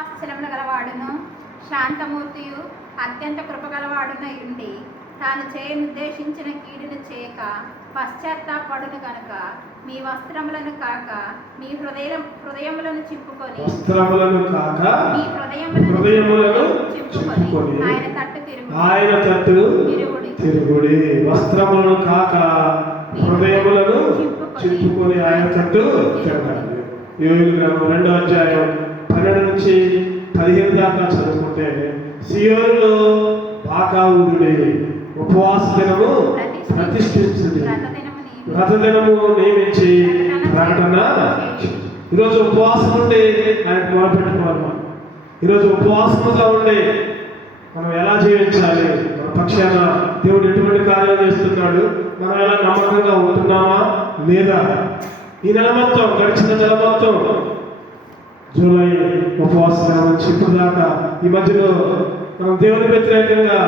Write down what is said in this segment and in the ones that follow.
ఆశ్చర్యములు గలవాడును శాంతమూర్తియు అత్యంత కృపగలవాడునై ఉండి తాను చేయనుద్దేశించిన కీడును చేయక పశ్చాత్తాపడును కనుక మీ వస్త్రములను కాక మీ హృదయములను చింపుకొని మీ హృదయములను చింపుకొని ఆయన తట్టు తిరుగుడి. వస్త్రములను కాక హృదయములను చింపుకొని ఆయన తట్టు తిరగాలి. యోవేలు గ్రంథం 2వ అధ్యాయం 12 నుంచి 15 దాకా చదువుకుంటే సియోనులో బాకా ఊదుడి, ఉపవాస దినము ప్రతిష్ఠించుడి, వ్రత దినము నియమించి ప్రకటన. ఈరోజు ఉపవాసం ఉండి ఆయనకు మొదలుపెట్టుకోవాలి. మనం ఈరోజు ఉపవాసముగా ఉండి మనం ఎలా జీవించాలి, మన పక్షాన దేవుడు ఎటువంటి కార్యాలు చేస్తున్నాడు, మనం ఎలా నమ్మకంగా ఉంటున్నామా లేదా. ఈ నెల మొత్తం, గడిచిన నెల మొత్తం జూలై ఉపవాసం నుంచి ఇప్పుడు దాకా ఈ మధ్యలో మనం దేవుని వ్యతిరేకంగా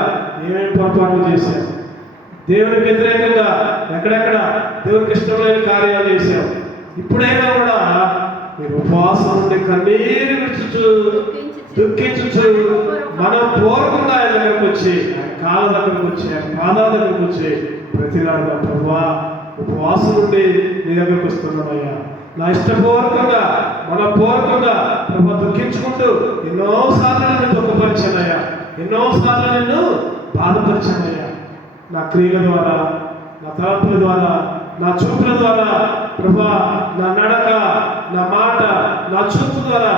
ఏమేమి పొరపాట్లు చేశాం, దేవునికి వ్యతిరేకంగా ఎక్కడెక్కడ దేవునికి ఇష్టమైన కార్యాలు చేశాం. ఇప్పుడైనా కూడా మీరు ఉపవాసం నుండి కన్నీరు విడుచుచు దుఃఖించుచు మనం పూర్వకంగా ఆయన దగ్గరకు వచ్చి, ఆయన కాళ్ళ దగ్గరకు వచ్చి, ఆయన పాదాల దగ్గరకు వచ్చి ప్రతినాడు ప్రభువా ఉపవాసం నుండి నీ దగ్గరకు వస్తున్నామయ్యా, నా ఇష్టపూర్వకంగా మనపూర్వకంగా ప్రభు దుఃఖించుకుంటూ ఎన్నోసార్లు నిన్ను దుఃఖపరిచానయ్యా, ఎన్నోసార్లు నిన్ను బాధపరిచానయ్యా. నా క్రియల ద్వారా, నా తలంపుల ద్వారా, నా చూపుల ద్వారా ప్రభా, నా నడక, నా మాట, నా చూపు ద్వారా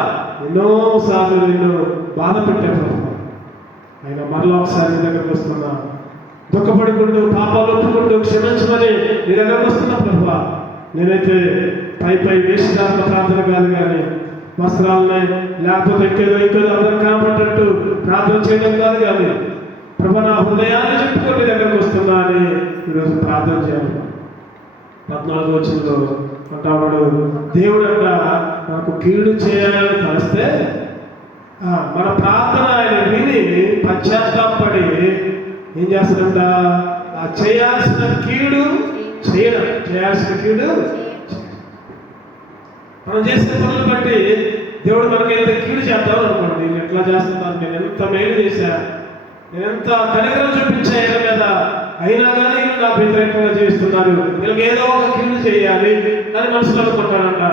ఎన్నోసార్లు నిన్ను బాధ పెట్టే ప్రభు. ఆయన మరలా ఒకసారి నీ దగ్గరకు వస్తున్నా, దుఃఖపడుకుంటూ పాపాలు ఒప్పుకుంటూ క్షమించమని నీ దగ్గరకు వస్తున్నా ప్రభా. నేనైతే పై వేషధారణ ప్రార్థన కాదు కానీ, వస్త్రాలని లేకపోతే ఇంకేదో అర్థం కాబట్టట్టు ప్రార్థన చేయడం కాదు కానీ, ప్రభా నా హృదయాన్ని చెప్పుకొని నీ దగ్గరకు వస్తున్నా అని ఈరోజు ప్రార్థన చేయాలి. 14వ వచనంలో అంటాడు, దేవుడు అంట మనకు కీడు చేయాలని తలిస్తే మన ప్రార్థన ఆయన విని పశ్చాత్తాపడి ఏం చేస్తాడంట, ఆ చేయాల్సిన కీడు చేయడం, చేయాల్సిన కీడు మనం చేసిన పనులు బట్టి దేవుడు మనకైతే కీడు చేద్దామని అనుకోండి. నేను ఎట్లా చేస్తున్నాను, నేను ఎంత మేలు చేశా, నేను ఎంత కనికరం చూపించా ఆయన మీద, అయినా కానీ నాకు వ్యతిరేకంగా జీవిస్తున్నాను, వీళ్ళకి ఏదో ఒక కీడు చేయాలి అని మనసులో అనుకుంటానంట.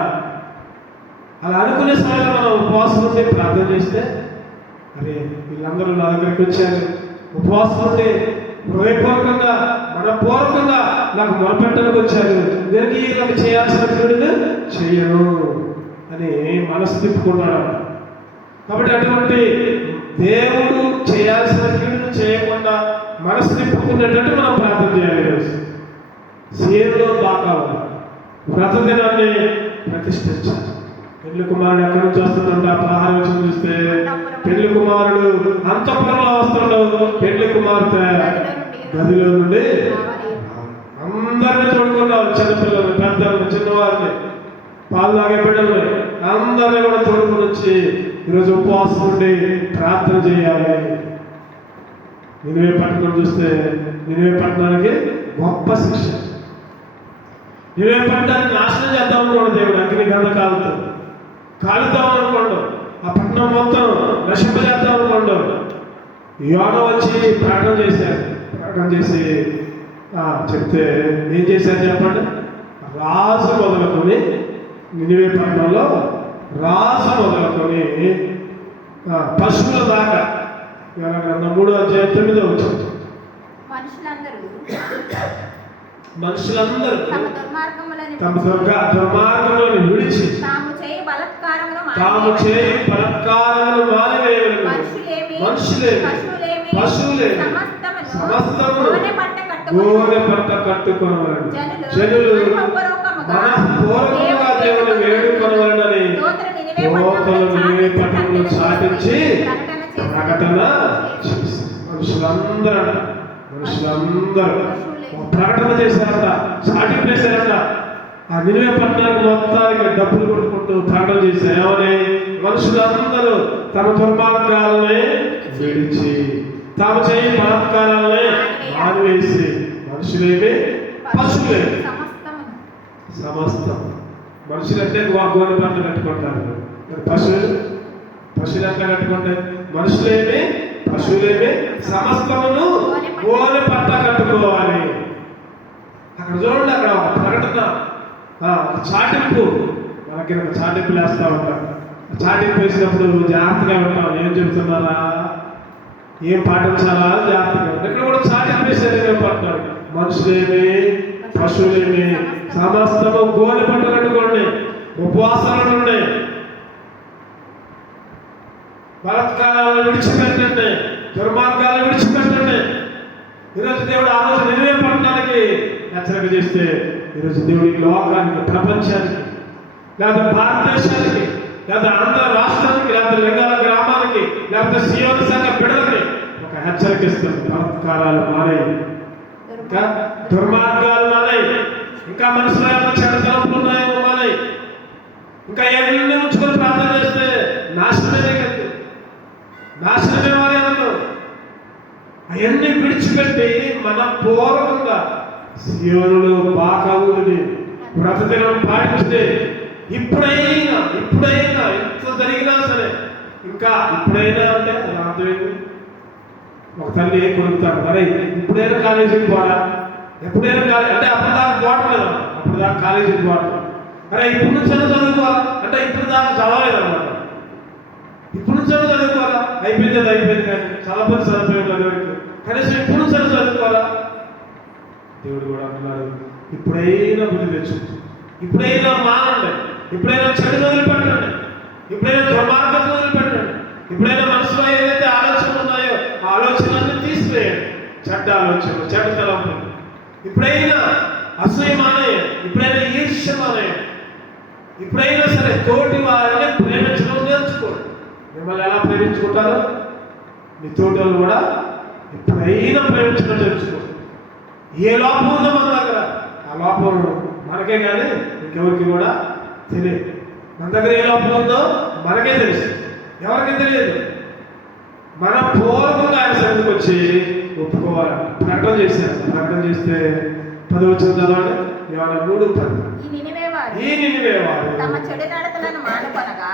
అలా అనుకునే సమయంలో మనం ఉపవాసం ఉండి ప్రార్థన చేస్తే, అరే వీళ్ళందరూ నా దగ్గరికి వచ్చారు, ఉపవాసం ఉండి హృదయపూర్వకంగా మనపూర్వకంగా నాకు మొదలుపెట్టడానికి వచ్చారు, దీనికి వీళ్ళకి చేయాల్సిన కీడును చెయ్యను అని మనసు తిప్పుకున్నాడు. కాబట్టి అటువంటి దేవుడు చేయాల్సిన కీడును చేయకుండా మనసు తిప్పుకునేటట్టు మనం ప్రార్థన చేయాలి. సీనులో బాగా వ్రత దినాన్ని ప్రతిష్ఠించాలి. పెళ్లి కుమారుడు ఎక్కడి నుంచి వస్తుందంటే ఆ ప్రహారం చూస్తే పెళ్లి కుమారుడు అంతఃపురంలో వస్తాడు, పెళ్లి కుమార్తె గదిలో నుండి అందరినీ తోడుకున్నారు, చిన్నపిల్లలు, పెద్దలు, చిన్నవారిని, పాలు తాగే బిడ్డల్ని అందరినీ కూడా తోడుకుని వచ్చి ఈరోజు ఉపవాసం ఉండి ప్రార్థన చేయాలి. నినివే పట్టణం చూస్తే నినివే పట్టణానికి గొప్ప శిక్ష. నినివే పట్టణాన్ని నాశనం చేద్దాం అనుకోండి, దేవుడు అగ్ని గంధకాలతో కాలుతాం అనుకోండు, ఆ పట్టణం మొత్తం నశింపజేద్దాం అనుకోండు. యోన వచ్చి ప్రకటన చేశారు. ప్రకటన చేసి చెప్తే ఏం చేశారు చెప్పండి, రాజు మొదలుకొని నినివే పట్టణంలో రాజు మొదలుకొని పశువుల దాకా 3వ అధ్యాయం 9వ వచనం మనుషులందరూ తమ దుర్మార్గములను విడిచి తాము చేయి బలాత్కారమును మానివేయవలెను. మనుషులే పశువులే సమస్తము గోనె పట్ట కట్టుకొనవలెను. జనులు మనఃపూర్వకంగా దేవుని వేడుకొనవలెనని దూతలు నినివే పట్టణంలో చాటించి ప్రకటన చేసి మనుషులందరూ ప్రకటన చేశారట, చాటింపు చేశారట. ఆ నినివే పట్టణానికి మొత్తానికి డబ్బులు కొట్టుకుంటూ ప్రకటన చేశారు. ఏమని? మనుషులందరూ తమ దుర్మార్గాలనే విడిచి తాము చేయి బలాత్కారాలనే మానివేసి, మనుషులేమి పశువులే సమస్తం. మనుషులంటే గోనె పంట కట్టుకుంటారు, పశువులు పశువులు ఎట్లా కట్టుకుంటే మనుషులేమి పశువులేమి సమస్తమును గోనె పట్ట కట్టుకోవాలి. అక్కడ చూడండి, అక్కడ ఒక ప్రకటన, ఒక చాటింపు, మనకి ఒక చాటింపులు వేస్తూ ఉంటారు. చాటింపు వేసినప్పుడు జాగ్రత్తగా ఉంటాం. ఏం చెబుతున్నారా, ఏం పాటించాలా జాగ్రత్తగా ఉంటాం. ఇక్కడ కూడా చాటింపు వేసేది పడతాడు. మనుషులేమి పశువులేమి సమస్తము గోనె పట్ట కట్టుకోండి, ఉపవాసాలు ఉండే, బలత్కారాలను విడిచిపెట్టండి, దుర్మార్గాలను విడిచిపెట్టండి. ఈరోజు దేవుడు ఆ రోజు నినివే పట్టణానికి హెచ్చరిక చేస్తే, ఈరోజు దేవుడు ఈ లోకానికి, ప్రపంచానికి, లేదా భారతదేశానికి, లేదా ఆంధ్ర రాష్ట్రానికి, లేదా లింగాల గ్రామానికి, లేకపోతే సీయోను సంఘ బిడ్డలకి ఒక హెచ్చరిక ఇస్తుంది. బలత్కారాలు మానేయి, ఇంకా దుర్మార్గాలు మానేయి, ఇంకా మనసులో ఏమో చెడ్డతలంపులు ఉన్నాయేమో మానేయి, ఇంకా ఎన్ని ఉంచుకొని ప్రార్థన చేస్తే నాశనమే కదా, నాశనమే వారి అందరూ. అవన్నీ విడిచిపెట్టి మన పూర్వకంగా సీయోనులో బాకావుని బ్రతకడం పాటించితే ఇప్పుడైనా ఎంత జరిగినా సరే, ఇంకా ఇప్పుడైనా అంటే అర్థమైంది. ఒక తల్లి కొనుక్తాడు, మరి ఇప్పుడైనా కాలేజీకి పోరా, ఎప్పుడైనా అంటే అప్పుడు దాకా పోవట్లేదు, అప్పుడు దాకా కాలేజీకి పోవట్లేదు. అరే ఇప్పుడు నుంచి చదువుకోవాలా అంటే ఇప్పుడు దాకా చదవలేదు అన్నమాట. ఇప్పుడు నుంచి చదువుకోవాలా, అయిపోయింది కానీ చాలా మంది చదువుకోలేదు, కనీసం ఇప్పుడు నుంచి చదువుకోవాలా. దేవుడు కూడా అంటున్నాడు, ఇప్పుడైనా బుద్ధి తెచ్చు, ఇప్పుడైనా మానండి, ఇప్పుడైనా చెడు వదిలిపెట్టండి, ఇప్పుడైనా దుర్మార్గత వదిలిపెట్టండి, ఇప్పుడైనా మనసులో ఏదైతే ఆలోచనలు ఉన్నాయో ఆ ఆలోచనలన్నీ తీసివేయండి. చెడ్డ ఆలోచనలు, చెడ్డ తలంపులు, ఇప్పుడైనా అసూయ మానేయండి, ఇప్పుడైనా ఈర్ష్య మానేయండి, ఇప్పుడైనా సరే తోటి వారిని ప్రేమించడం నేర్చుకోండి. మిమ్మల్ని ఎలా ప్రేమించుకుంటారో మీ తోటి వాళ్ళు కూడా ఎప్పుడైనా ప్రేమించడం నేర్చుకోండి. ఏ లోపం ఉందో మన దగ్గర, ఆ లోపం మనకే కానీ ఇంకెవరికి కూడా తెలియదు. మన దగ్గర ఏ లోపం ఉందో మనకే తెలుసు, ఎవరికి తెలియదు. మన పూర్వకంగా ఆయన సన్నిధికి వచ్చి ఒప్పుకోవాలి. ప్రకటన చేశారు, ప్రకటన చేస్తే 10 వచ్చిన చదవండి. ఏమన్నా 3:10. ఈ నినివే వారు తమ చెడు నడతలను మానుకొనగా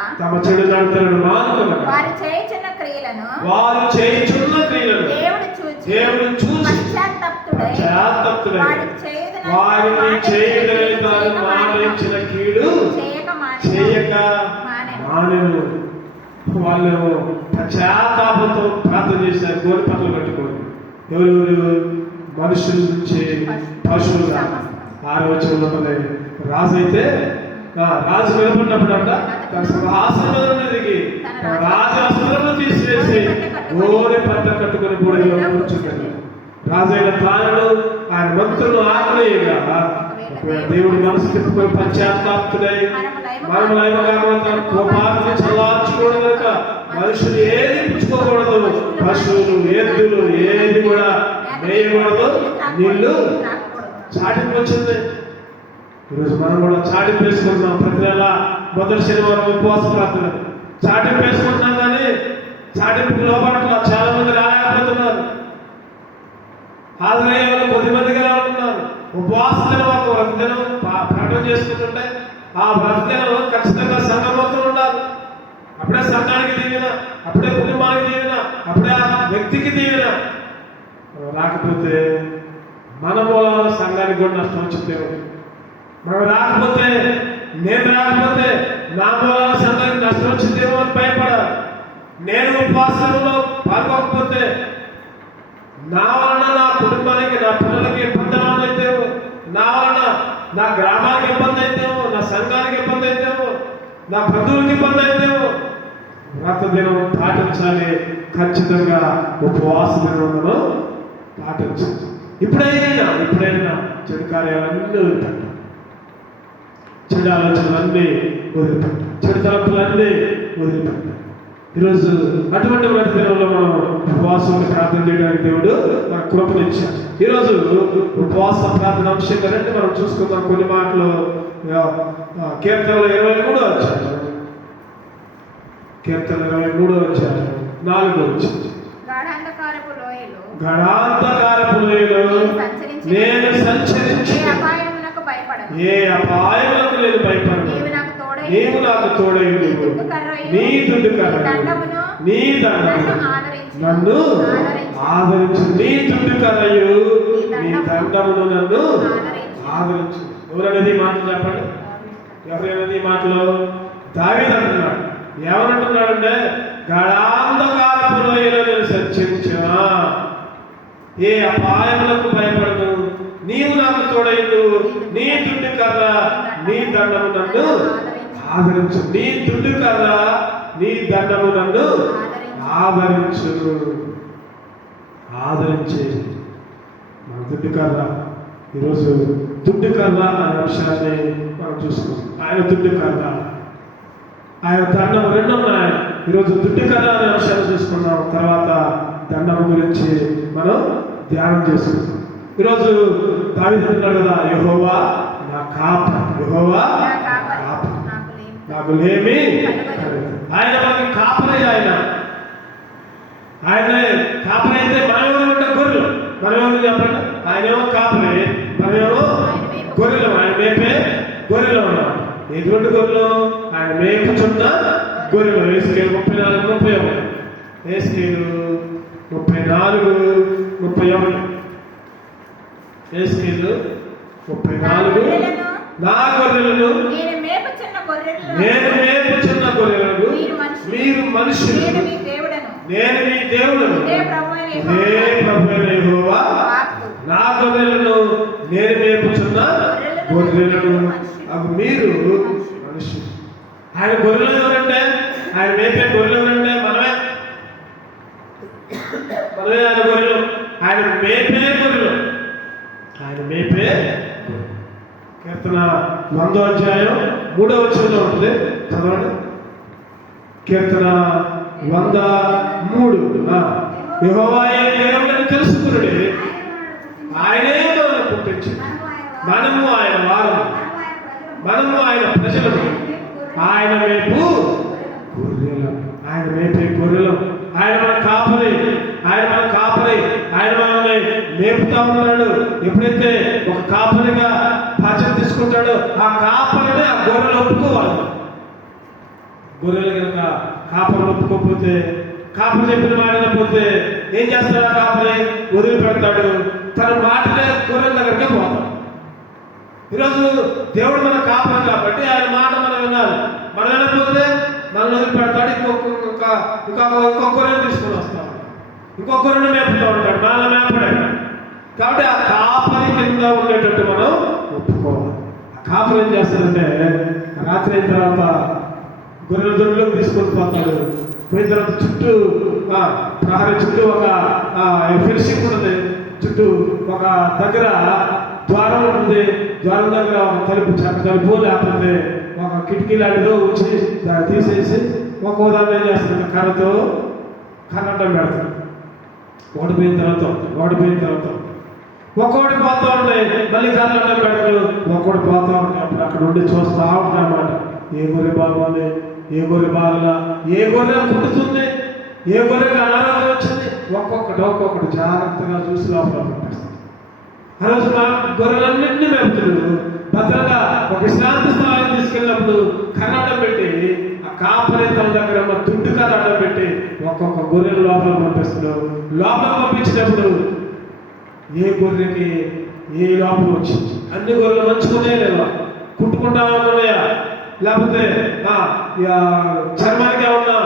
వారు చేయుచున్న క్రియలను దేవుడు చూసి పశ్చాత్తాపతుడై వారికి చేయగలిగిన మానించిన కీడు చేయక మానెను. వాళ్ళు పశ్చాత్తాపంతో ప్రార్థన చేశారు, గోనె పట్టలు కట్టుకోండి. ఎవరెవరు? మనుషుల నుంచి పశువులు. 6వ వచనంలో ఉన్నది, రాజు అయితే రాజు నిలబడినప్పుడు అంట తన సింహాసనం దిగి రాజు వస్త్రము తీసివేసి గోనె పట్ట కట్టుకుని బూడిదలో కూర్చుంటాడు. రాజైన తాను ఆయన మంత్రులు ఆకలేయగా దేవుడి మనసు తిప్పుకొని పశ్చాత్తాపతుడై మనములైన కోపాన్ని చల్లార్చుకోవడం కనుక మనుషులు ఏది పుచ్చుకోకూడదు, పశువులు ఎద్దులు ఏది కూడా వేయకూడదు, నీళ్లు చాటింపు వచ్చింది. ఈరోజు మనం కూడా చాటింపు వేసుకుంటున్నాం. ప్రతి నెల మొదటి శనివారం ఉపవాస ప్రార్థన చాటింపు వేసుకుంటున్నాం, కానీ చాటింపుకి లోపల చాలా మంది రాలేకపోతున్నారు. హాజరయ్యే వాళ్ళు 10 మందిగా ఉంటున్నారు. ఉపవాస దినం ఒక వ్రత దినం ప్రకటన చేసుకుంటుంటే ఆ వ్రత దినం ఖచ్చితంగా సంఘం మొత్తం ఉండాలి. అప్పుడే సంఘానికి దీవెన, అప్పుడే కుటుంబానికి దీవెన, అప్పుడే ఆ వ్యక్తికి దీవెన. రాకపోతే మన మూలాన సంఘానికి కూడా నష్టం వచ్చింది. మనం రాకపోతే, నేను రాకపోతే నా మూలాన సంఘానికి నష్టం వచ్చిందేమో అని భయపడాలి. నేను ఉపవాసంలో పాల్గొకపోతే నా వలన నా కుటుంబానికి, నా పిల్లలకి ఇబ్బంది అయితేమో, నా వలన నా గ్రామానికి ఇబ్బంది అయితేమో, నా సంఘానికి ఇబ్బంది అయితేమో, నా బంధువులకి ఇబ్బంది అయితేమో. వ్రత దినం పాటించాలి, ఖచ్చితంగా ఉపవాస దినం పాటించాలి. ఇప్పుడైనా చెడు కార్యాలన్నీ వదిలిపెట్టాలి, చెడు ఆలోచనలన్నీ వదిలిపెట్టాలి, చెడు తలంపులన్నీ వదిలిపెట్టాలి. ఈరోజు అటువంటి వ్రత దినంలో మనం ఉపవాసాన్ని ప్రార్థన చేయడానికి దేవుడు మన కృపనిచ్చాడు. ఈరోజు ఉపవాస ప్రార్థన అంశంగా రండి మనం చూసుకుందాం. కొన్ని మాటలు కీర్తనలు 23 వచ్చారు, కీర్తనలు 23 వచ్చారు, 4 వచ్చింది. గాఢాంధకారపు లోయలో నేను సంచరించి ఏ అపాయములకు నేను భయపడను, నీవు నాకు తోడై నీ దుడ్డు కర్రయు దండమును నీ దండము నన్ను ఆదరించు. నన్ను ఆదరించు. ఆదరించు. నీ దుడ్డు కర్రయు నీ నీ దండమును నన్ను ఆదరించు. ఆదరించు. ఎవరనేది ఈ మాటలు చెప్పండి. ఎవరైనది ఈ మాటలు? దావీదు అంటున్నాడు. ఏమనంటున్నాడంటే, గాఢాంధకారపు లోయలో నేను సంచరించినా ఏ అపాయములకు భయపడను, నీవు నాకు తోడైండు, నీ దుడ్డు కర్ర నీ దండము నన్ను ఆదరించు. నీ దుడ్డు కర్ర నీ దండము నన్ను ఆదరించు. ఆదరించే మన దుడ్డు కర్ర. ఈరోజు దుడ్డు కర్ర అనే విషయాన్ని మనం చూసుకుంటాం. ఆయన దుడ్డు కర్ర, ఆయన దండము రెండు ఉన్నాయి. ఈరోజు దుడ్డు కర్ర అనే విషయాన్ని చూసుకున్నాం. తర్వాత దండము గురించి మనం ధ్యానం చేసుకుంటాం. ఈరోజు దావీదు అంటున్నాడు కదా, యెహోవా నా కాపరి, యెహోవా నా నా కాపరి, కాపరి, నాకు నాకు లేమి లేమి కలగదు. ఆయన మనకి కాపరి. ఆయన కాపరి అయితే మనమేమో ఉంటే గొర్రెలు, మనమేమో చెప్పండి, ఆయనేమో కాపరి, మనమేమో గొర్రెలు. ఆయన మేపే గొర్రెలు ఉన్నాం. ఎటువంటి గొర్రెలు? ఆయన మేపుచున్న గొర్రెలు. ఏస్కేలు 34:31, ఏస్కేలు 34:31, ఏస్కేలు 34. నా గొర్రెలను నేను మేపుచున్న గొర్రెలను నేను మేపుచున్న గొర్రెలకు మీరు మనుషులు, నేను మీ దేవుడను. నేను మీ దేవుడను. ఇదే ప్రభువైన ఇదే యెహోవా ప్రభువైన యెహోవా వాక్కు. నా గొర్రెలను నేను మేపుచున్న గొర్రెలను. అవి మీరు మనుషులు. ఆయన గొర్రెలు ఎవరంటే, ఆయన మేపే గొర్రెలు ఎవరంటే మనమే. ఆయన గొర్రెలు, ఆయన మేపే గొర్రెలు, ఆయన మేపే. కీర్తన 100:3 ఉంటుంది, చదవండి. కీర్తన 103. యెహోవాయే దేవుడని తెలుసుకునుడి, ఆయనే మనల్ని పుట్టించింది, మనము ఆయన వారము, మనము ఆయన ప్రజలము, ఆయన మేపు గొర్రెలం. ఆయన మేపే గొర్రెలం. ఆయన మన కాపరి, ఆయన మన కాపరి. ఆయన మనల్ని మేపుతా ఉన్నాడు. ఎప్పుడైతే ఒక కాపరిగా బాధ్యత తీసుకుంటాడో ఆ కాపరిని ఆ గొర్రెలు ఒప్పుకోవాలి. గొర్రెలు కనుక కాపరిని ఒప్పుకోకపోతే, కాపరి చెప్పిన మాడకపోతే ఏం చేస్తాడు? ఆ కాపరి వదిలిపెడతాడు, తన మాటలే గొర్రెల దగ్గరికే పోతాడు. ఈరోజు దేవుడు మన కాపరి కాబట్టి ఆయన మాట మనం వినాలి. మనం వినకపోతే మనల్ని వదిలిపెడతాడు. ఇంకొక గొర్రెను తీసుకొని వస్తాడు, ఇంకొక గొర్రెను మేపుతూ ఉంటాడు, మనల్ని మేపడాడు. కాబట్టి ఆ కాపరి కింద ఉండేటట్టు మనం ఒప్పుకోవాలి. ఆ కాపరి ఏం చేస్తాడంటే, రాత్రి అయిన తర్వాత గొర్రెల దొడ్లోకి తీసుకొని పోతాడు. పోయిన తర్వాత చుట్టూ ప్రహరీ చుట్టూ ఒక ఫెన్సింగ్ ఉంటుంది, చుట్టూ ఒక దగ్గర ద్వారం ఉంటుంది. ద్వారం దగ్గర ఒక తలుపు, చెక్క తలుపు, లేకపోతే ఒక కిటికీ లాంటిదో ఉంచి దాన్ని తీసేసి ఒక ఉదాహరణ ఏం చేస్తుంది, కర్రతో కర్రటం పెడతాడు. ఒకటి పోయిన తర్వాత ఒక్కొక్కటి పోతా ఉంటాయి, మళ్ళీ కర్రటం పెడతాడు, ఒక్కొక్కటి పోతా ఉంటాయి. అప్పుడు అక్కడ ఉండి చూస్తూ ఉంటాయి అన్నమాట. ఏ గొర్రె బాగుంది, ఏ గొర్రె బాగా, ఏ గొర్రె పుట్టుతుంది, ఏ గొర్రెకి అనారోగ్యం వచ్చింది, ఒక్కొక్కటి జాగ్రత్తగా చూసి లోపల పంపిస్తాడు. ఆ రోజు మా గొర్రెలన్నింటినీ మేపుతాడు. భద్రంగా ఒక విశ్రాంతి స్థానం తీసుకెళ్ళినప్పుడు కర్రాటం పెట్టి, ఆ కాపరి తన దగ్గర దుడ్డు కర్రాటం పెట్టి ఒక్కొక్క గొర్రెలు లోపల పంపిస్తున్నాడు. లోపల పంపించినప్పుడు ఏ గొర్రెకి ఏ లోపల వచ్చింది, అన్ని గొర్రెలు మంచుకునే లేవా, కుట్టుకుంటా ఉన్నాయా, లేకపోతే చర్మానికి ఏమన్నా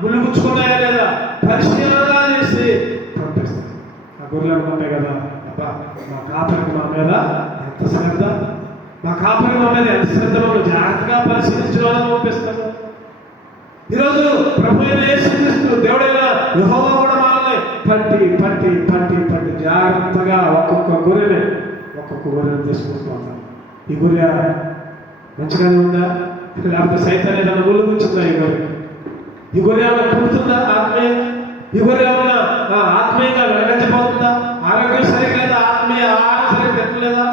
ముళ్ళు గుచ్చుకున్నాయా లేదా, పరిశీలన చేసి పంపిస్తాడు. ఆ గొర్రెలు ఉంటాయి కదా, అబ్బా మా కాపరికి మా మీద ఎంత శ్రద్ధ, మా కాపరికి మా మీద ఎంత శ్రద్ధ, మమ్మల్ని జాగ్రత్తగా పరిశీలించడానికి పంపిస్తాడు. ఈరోజు ప్రభు అయిన యేసుక్రీస్తు దేవుడైన యెహోవా కూడా మనల్ని పట్టి పట్టి పట్టి పట్టి జాగ్రత్తగా ఒక్కొక్క గొర్రెను తీసుకుంటున్నాం. ఈ గొర్రె మంచిగానే ఉందా, లేకపోతే సైతాన్ని ఏదైనా ముళ్ళు గుచ్చుందా? ఈ గొర్రె ఏమైనా పుడుతుందా ఆత్మీయంగా? ఈ గొర్రె ఏమైనా ఆత్మీయంగా వెనగచ్చిపోతుందా? ఆరోగ్యం సరిగ్గా లేదా, ఆత్మీయ ఆహారం సరిగ్గా తిట్టలేదా?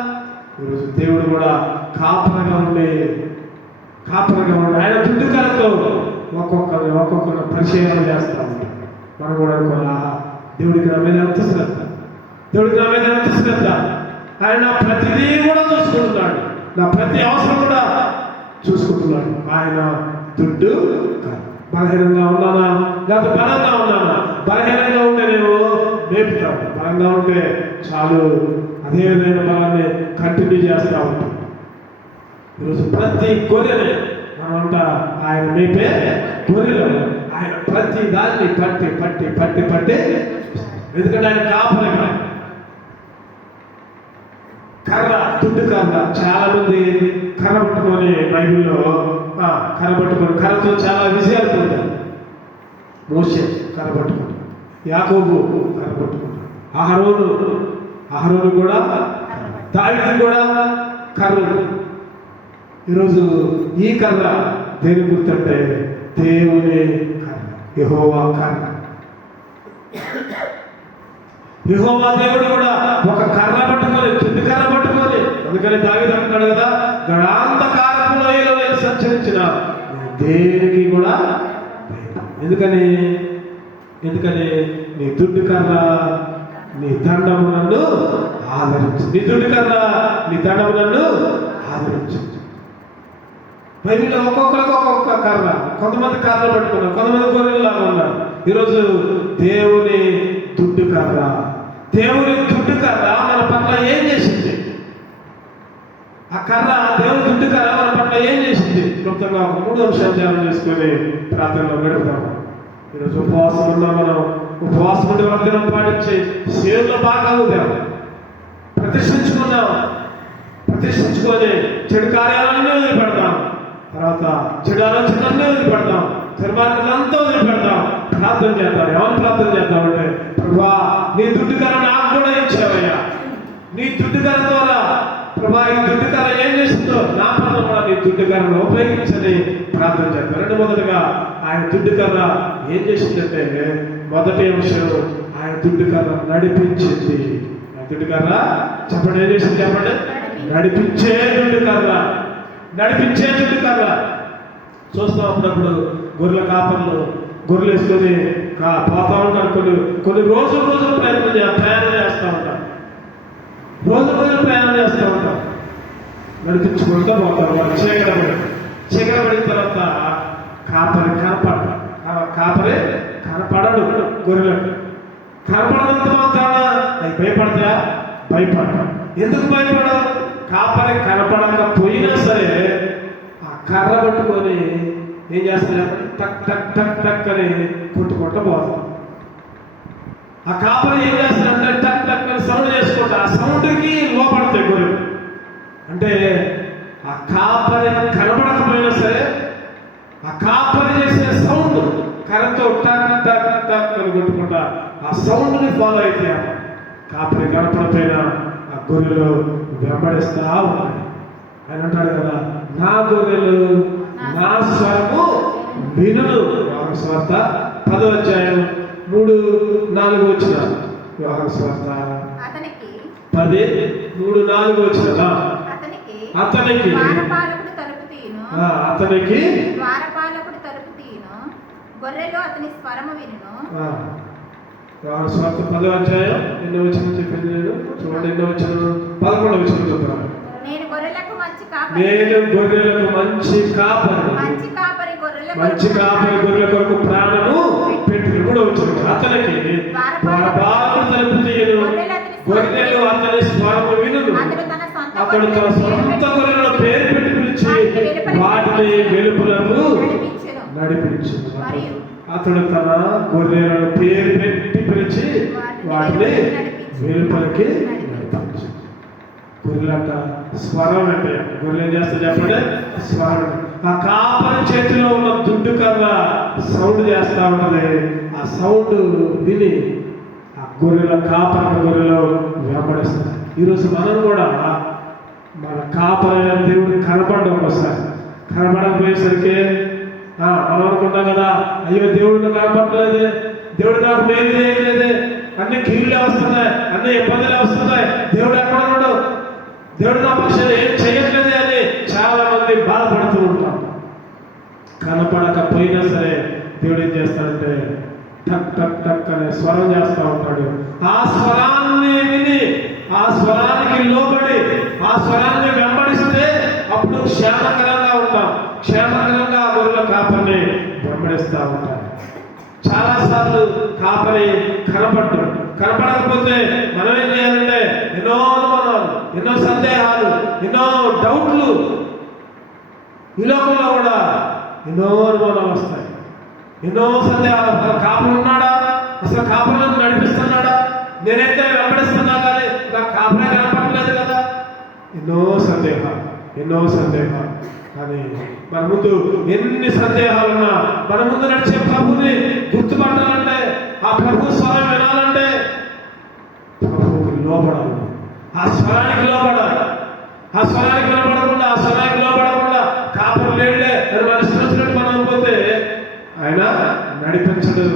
ఈరోజు దేవుడు కూడా కాపరిగా ఉండి ఆయన దుడ్డు కలతో ఒక్కొక్కరు పరిశీలన చేస్తా ఉంటాడు. మనం కూడా అనుకోవాలా, దేవుడికి నా మీద ఎంత శ్రద్ధ, ఆయన నా ప్రతిదీ కూడా చూసుకుంటున్నాడు, నా ప్రతి అవసరం కూడా చూసుకుంటున్నాడు. ఆయన దుడ్డు కాదు. బలహీనంగా ఉన్నానా లేకపోతే బలంగా ఉన్నానా? బలహీనంగా ఉంటేనేమో మేపుతాడు, బలంగా ఉంటే చాలు అదే విధమైన బలాన్ని కంటిన్యూ చేస్తూ ఉంటాం. ఈరోజు ప్రతి గొర్రెని మనమంతా ఆయన మేపే గొర్రెలు. ఆయన ప్రతి దాన్ని పట్టి పట్టి పట్టి పట్టి, ఎందుకంటే ఆయన కాపరిగా కర్ర, దుడ్డు కర్ర. చాలా మంది కర్ర పట్టుకొని బైబిల్లో కర్ర పట్టుకొని కర్రతో చాలా విజయాలు పొందారు. మోషే కర్ర పట్టుకుంటారు, యాకోబు కర్ర పట్టుకుంటారు, అహరోను కూడా, దావీదు కూడా కర్రలు. ఈరోజు ఈ కర్ర దేని గుర్తంటే దేవుని కర్ర, యెహోవా కర్ర. యెహోవా దేవుడు కూడా ఒక కర్ర పట్టుకొని, దుడ్డు కర్ర పట్టుకొని, అందుకని దావీదు అంటున్నాడు కదా, గడాంధకారపు లోయలో నేను సంచరించిన దేనికి కూడా. ఎందుకని నీ దుడ్డు కర్ర నీ దండము నన్ను ఆదరించు. నీ దుడ్డు కర్ర నీ దండము నన్ను ఆదరించు. బైబిల్లో ఒక్కొక్కరికి ఒక్కొక్క కర్ర. కొంతమంది కర్రలు పట్టుకున్నారు, కొంతమంది గొర్రెల్లాగా ఉన్నారు. ఈరోజు దేవుని దుడ్డు కర్ర, దేవుని దుడ్డు కర్ర మన పట్ల ఏం చేసింది? ఆ కర్ర, దేవుని దుడ్డు కర్ర మన పట్ల ఏం చేసింది? క్లుప్తంగా 3 అంశాలు ధ్యానం చేసుకుని ప్రార్థనలో గడుపుతాము. ఈరోజు ఉపవాసం ఉన్నాం. మనం ఉపవాసం ఉండి వర్ధనం పాటించి సేవలో బాగా అవుతాం. ప్రతిష్ఠించుకొని చెడు కార్యాలన్నీ వదిలిపెడతాం, తర్వాత చెడు ఆలోచనలన్నీ వదిలిపెడతాం, దుర్మార్గులంతా వదిలిపెడతాం. ప్రార్థన చేద్దాం. ఎవరు ప్రార్థన చేద్దామంటే, ప్రభువా నీ దుడ్డు కర్ర నాకు కూడా ఇచ్చావయ్యా. నీ దుడ్డు కర్ర ద్వారా ప్రభువా ఈ దుడ్డు కర్ర ఏం చేస్తుందో నా పట్ల కూడా నీ దుడ్డు కర్రను ఉపయోగించని ప్రార్థన చేద్దాం. మొదటిగా ఆయన దుడ్డు కర్ర ఏం చేసిందంటే, మొదటి అంశం ఆయన దుడ్డు కర్ర నడిపించింది. దుడ్డు కర్ర చెప్పండి, ఏం చేసింది చెప్పండి? నడిపించే దుడ్డు కర్ర, నడిపించే దుడ్డు కర్ర. చూస్తాం అప్పుడప్పుడు గొర్రెల కాపర్లు గొర్రెలు వేసుకొని పోతా ఉంటారు. కొన్ని రోజులు ప్రయాణం చేస్తూ ఉంటారు. రోజులు ప్రయాణం చేస్తూ ఉంటారు, నడిపించుకుంటూ పోతారు. వాళ్ళు చీకట పడిన తర్వాత కాపరి కనపడడు. గొర్రెలకు కనపడనంత మాత్రాన అవి భయపడతాయా? భయపడతాం. ఎందుకు భయపడవు? కాపరి కనపడకపోయినా సరే ఆ కర్ర పట్టుకొని ఏం చేస్తారు? టక్ టక్ టక్ టక్ అని కొట్టుకుంటూ పోతాం. ఆ కాపరి ఏం చేస్తారంటే టక్ టక్ అని సౌండ్ చేసుకుంటా, ఆ సౌండ్కి లోపడతాయి గొర్రెలు. అంటే ఆ కాపరి కనపడకపోయినా సరే ఆ కాపరి చేసే సౌండ్ కర్రతో టక్ టక్ టక్ అని కొట్టుకుంటా ఆ సౌండ్ని ఫాలో అయితే కాపరి కనపడిపోయినా ఆ గొర్రెలు వెంబడిస్తా ఉన్నాయి. ఆయన అంటాడు కదా, నా గొర్రెలు నా స్వరము వినును. యోహాను సువార్త 10వ అధ్యాయం 3-4 వచ్చిన. యోహాను సువార్త 10:3-4 వచ్చిన. అతనికి ద్వారపాలకుడు తలుపు తీయును, గొర్రెలు అతని స్వరము వినును. యోహాను సువార్త 10వ అధ్యాయం ఎన్నో వచ్చిన చెప్పింది నేను చూడండి. ఎన్నో వచ్చిన 11వ వచ్చిన చెప్తాను. నేను గొర్రెలకు మంచి కాపరి, మంచి కాపరి గొర్రెల కొరకు ప్రాణము పెట్టును. 3వ వచ్చిన అతనికి ద్వారపాలకుడు తలుపు తీయును, గొర్రెలు అతని స్వరము వినును. అతడు తన సొంత గొర్రెలను పేరు పెట్టి పిలిచి వాటిని వెలుపలకు నడిపించును. అతడు తన గొర్రెలను పేరు పెట్టి పిలిచి వాటిని వెలుపలికి నడిపించు. గొర్రెలంట స్వరం అంటే గొర్రెలు ఏం చేస్తా చెప్పండి? స్వరం. ఆ కాపరి చేతిలో ఉన్న దుడ్డు కర్ర సౌండ్ చేస్తా ఉన్నది. ఆ సౌండ్ విని ఆ గొర్రెల కాపరి గొర్రెలు వెంబడిస్తారు. ఈరోజు మనం కూడా మన కాపరైన దేవుడు కనపడడం ఒకసారి కనపడకపోయేసరికి మనం అనుకుంటాం కదా, అయ్యో దేవుడు నాకు కనపడలేదే, దేవుడు నాకు మేలు చేయలేదే, అన్ని కీళ్ళే వస్తున్నాయి, అన్ని ఇబ్బందులే వస్తున్నాయి, దేవుడు ఎక్కడ ఉన్నాడు, దేవుడు నా పక్షాలు ఏం చేయట్లేదే అని చాలా మంది బాధపడుతూ ఉంటాం. కనపడకపోయినా సరే దేవుడు ఏం చేస్తాడంటే టక్ టక్ టక్ అనే స్వరం చేస్తూ ఉంటాడు. ఆ స్వరాన్ని విని ఆ స్వరానికి లోబడి ఆ స్వరాన్ని వెంబడిస్తే అప్పుడు క్షేమకరంగా ఉంటాం. క్షేమకరంగా ఆ గొర్రెల కాపరిని వెంబడిస్తూ ఉంటారు. చాలాసార్లు కాపరి కనపడకపోతే మనం ఏం చేయాలంటే ఎన్నో అనుమానాలు, ఎన్నో సందేహాలు, ఎన్నో డౌట్లు, ఈ లోకంలో కూడా ఎన్నో అనుమానాలు వస్తాయి, ఎన్నో సందేహాలు. కాపరి ఉన్నాడా, అసలు కాపరులను నడిపిస్తున్నాడా, నేనైతే వెంబడిస్తున్నా కానీ నాకు కాపరే కనపడలేదు కదా, ఎన్నో సందేహాలు. కానీ మన ముందు ఎన్ని సందేహాలున్నా మన ముందు నడిచే ప్రభుని గుర్తుపట్టాలంటే, ఆ ప్రభు స్వరం వినాలంటే ప్రభువుకి లోబడాలి, ఆ స్వరానికి లోబడాలి. ఆ స్వరానికి వినపడకుండా, ఆ స్వరానికి లోబడకుండా కాపురం లేడులే అని మన ఇష్టం మనం అనుకుంటే ఆయన నడిపించడు.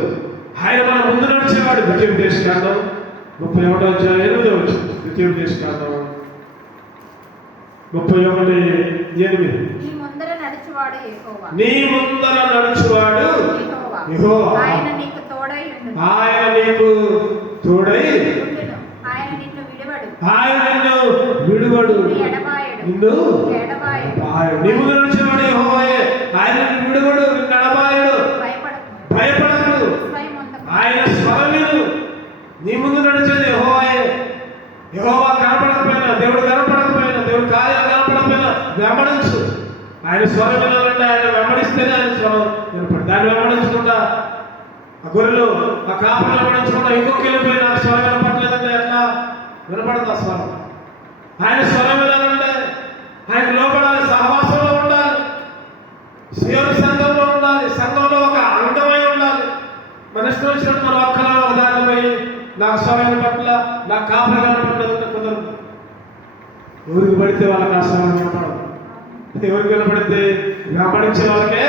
ఆయన మన ముందు నడిచేవాడు. ద్వితీయోపదేశకాండం 31:8 ద్వితీయోపదేశకాండం 31:8 నీ ముందర నడుచువాడు యెహోవా. ఆయన నీకు తోడై ఉండును. ఆయన నీకు తోడై ఆయన నిన్ను విడువడు. ఆయన నిన్ను విడువడు. నిన్ను ఎడబాయడు. నీ ముందు నడిచేవాడు యెహోవాయే. ఆయన నిన్ను విడువడు, నిన్ను ఎడబాయడు. భయపడకు. ఆయన స్వరం విను. నీ ముందు నడిచేది యెహోవాయే. యెహోవా కనపడకపోయినా, దేవుడు కనపడకపోయినా, దేవుడు కార్యాలు కనపడకపోయినా వెంబడించు. ఆయన స్వరం వినాలంటే ఆయన వెంబడిస్తేనే ఆయన స్వరం వినపడు. దాన్ని వెంబడించకుండా ఆ గొర్రెలు ఆ కాపలు వెంబడించకుండా ఇంకొక వెళ్ళిపోయి నాకు స్వరం వినపడలేదంటే ఎట్లా వినపడదు ఆ స్వరం? ఆయన స్వరం వినాలంటే ఆయన లోపడాలి, సహవాసంలో ఉండాలి, సీయోను సంఘంలో ఉండాలి, సంఘంలో ఒక అంగమై ఉండాలి. మన ఇష్టం వచ్చినట్టు మన ఒక్కలా ఒక దాన్ని పోయి నాకు స్వరం పట్ల నాకు కాపలు కనపడలేదంటే కుదరదు. ఎవరికి పడితే వాళ్ళకి ఆ స్వరం వినపడదు. ఎవరికి వినపడితే వెంబడించే వాళ్ళకే.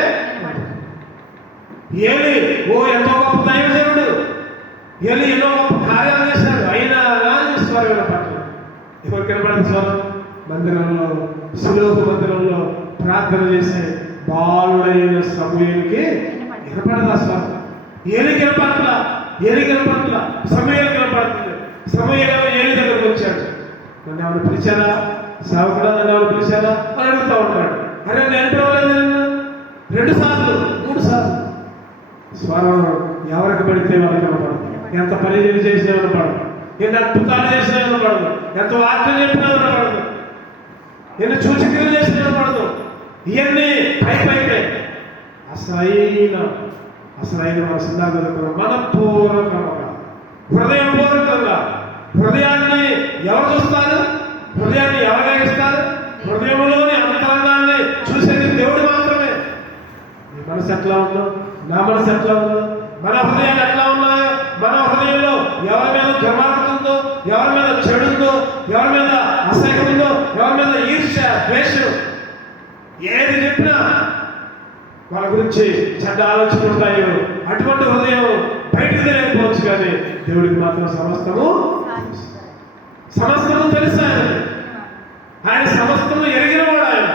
ఏలి ఎంతో గొప్ప దైవజనుడు, ఏలి ఎన్నో గొప్ప కార్యాలు చేశాడు, అయినా కానీ స్వరం వినపడలేదు. ఎవరికి వినపడింది స్వరం? మందిరంలో, శిలోహు మందిరంలో ప్రార్థన చేసే బాలుడైన సమూయేలుకి వినపడదు ఆ స్వరం. ఏలికి వినపడట్ల, సమూయేలుకి వినపడుతుంది. సమూయేలు ఏలి దగ్గరకు వచ్చాడు. నన్ను ఎవరు పిలిచారా, సావుకుడా నన్ను ఎవరు పిలిచారా అని అడుగుతూ ఉంటాడు. అరే నేను పిలవలేదు, 2 సార్లు 3 సార్లు. స్వరం ఎవరికి పడితే వాళ్ళకి వినపడదు. ఎంత పరిచయం చేసినా వినపడదు, ఎన్ని అద్భుతాలు చేసినా వినపడదు, ఎంత వార్తలు చెప్పినా వినపడదు, ఎన్ని సూచక్రియలు చేసినా వినపడదు. ఇవన్నీ పైకే అసలైన మన సిద్ధాంతం మనపూర్వకంగా, హృదయపూర్వకంగా. హృదయాన్ని ఎవరు చూస్తారు? హృదయాన్ని ఎవరు గ్రహిస్తారు? హృదయంలోని అంతరంగాన్ని చూసేది దేవుడు మాత్రమే. నీ మనసు ఎట్లా ఉందో, నా మనసు ఎట్లా ఉందో, మన హృదయాలు ఎట్లా ఉన్నాయో, మన హృదయంలో ఎవరి మీద దుర్మార్గం ఉందో, ఎవరి మీద చెడు ఉందో, ఎవరి మీద అసహ్యం ఉందో, ఎవరి మీద ఈర్ష్య, ద్వేషం, ఏది చెప్పినా వాళ్ళ గురించి చెడ్డ ఆలోచనలు ఉంటాయో అటువంటి హృదయం బయటకు తెలియకపోవచ్చు, కానీ దేవుడికి మాత్రం సమస్తము తెలుసు. ఆయన సమస్తము ఎరిగినవాడు. ఆయన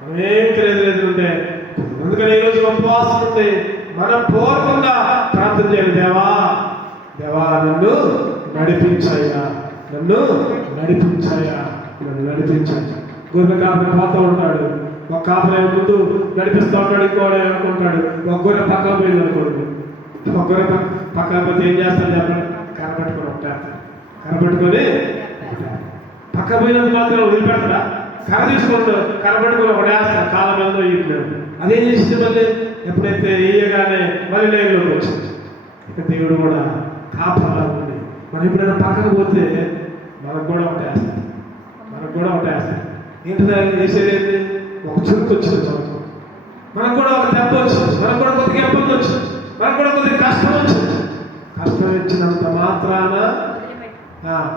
మనమేం తెలియదు ఉంటే, అందుకని ఈరోజు ఉపవాసం ఉంది. మనం పూర్వకంగా ప్రార్థన చేయాలి. దేవా నన్ను నడిపించాయా. గొర్రె కాపరి పోతూ ఉంటాడు. ఒక కాపరి ముందు నడిపిస్తూ ఉంటాడు, ఇంకోడే అనుకుంటాడు. ఒక గొర్రె పక్కన పోయింది అనుకోండి. ఒక గొర్రె పక్కన పోతే ఏం చేస్తాడు చెప్పండి? కనపట్టుకొని ఉంటాడు. కనపట్టుకొని పక్క పోయినంత మాత్రం వదిలిపెడతాడా? కర్ర తీసుకుంటూ కనపట్టుకొని ఒకటేస్తాడు, కాలం మీద ఇట్లేదు. అదేం చేసింది మళ్ళీ ఎప్పుడైతే వేయగానే మళ్ళీ లైన్లోకి వచ్చింది. ఇక దేవుడు కూడా కాపాలా ఉంది. మనం ఎప్పుడైనా పక్కకు పోతే మనకు కూడా ఒకటేస్తాడు. ఏంటంటే చేసేది ఏంటి? ఒక చురుకు వచ్చింది చదువు, మనకు కూడా ఒక దెబ్బ వచ్చింది, మనకు కూడా కొద్దిగా ఇబ్బంది వచ్చింది, మనకు కూడా కొద్దిగా కష్టం వచ్చింది. కష్టం వచ్చినంత మాత్రాన,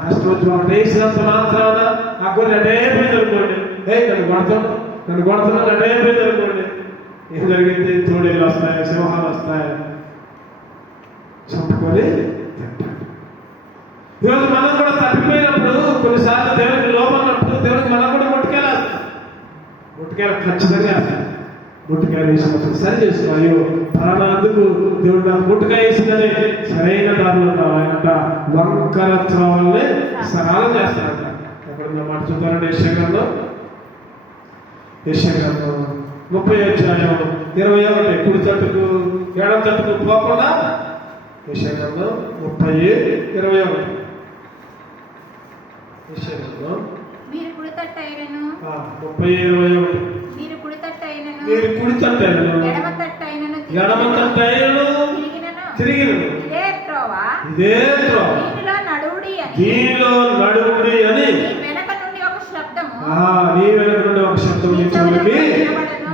కష్టం వచ్చి ఒకటి వేసినంత మాత్రాన ఆ గొర్రె అడే పోయింది అనుకోండి. నన్ను కొడుతున్నా అడే పోయింది అనుకోండి. ఏం జరిగింది? తోడేళ్ళు వస్తాయి, సింహాలు వస్తాయి, చంపుకొని తింటాడు. ఈరోజు మనం కూడా తప్పిపోయినప్పుడు, కొన్నిసార్లు దేవుడికి లోపడినప్పుడు దేవుడికి మనం కూడా ముట్టుకాయలు ఖచ్చితంగా వేస్తాడు. ముట్టుకాయలు వేసినప్పుడు సరి చేసుకో. అయ్యో ప్రాణాందుకు దేవుడు నాకు ముట్టుకాయ వేసిందని సరైన దారిలో రావాలంట. వంకర త్రోవల్ని సరళం చేస్తాడంట. ఎక్కడున్న మాట చూద్దామంటే యెషయా గ్రంథం 30వ అధ్యాయం 21 కుడి తట్టుకు ఎడమ తట్టుకు పోకుండా యెషయా గ్రంథం 30:21 యెషయా గ్రంథం మీరు కుడి తట్టు అయినను 30:21 మీరు కుడి తట్టు అయినను మీరు కుడి తట్టు అయినను ఎడమ తట్టు అయినను ఎడమ తట్టు అయినను తిరిగినను ఇదే త్రోవ దీనిలో నడువుడి అని నీ వెనక నుండి ఒక శబ్దము నీ వెనక నుండి ఒక శబ్దం నీ చెవులకి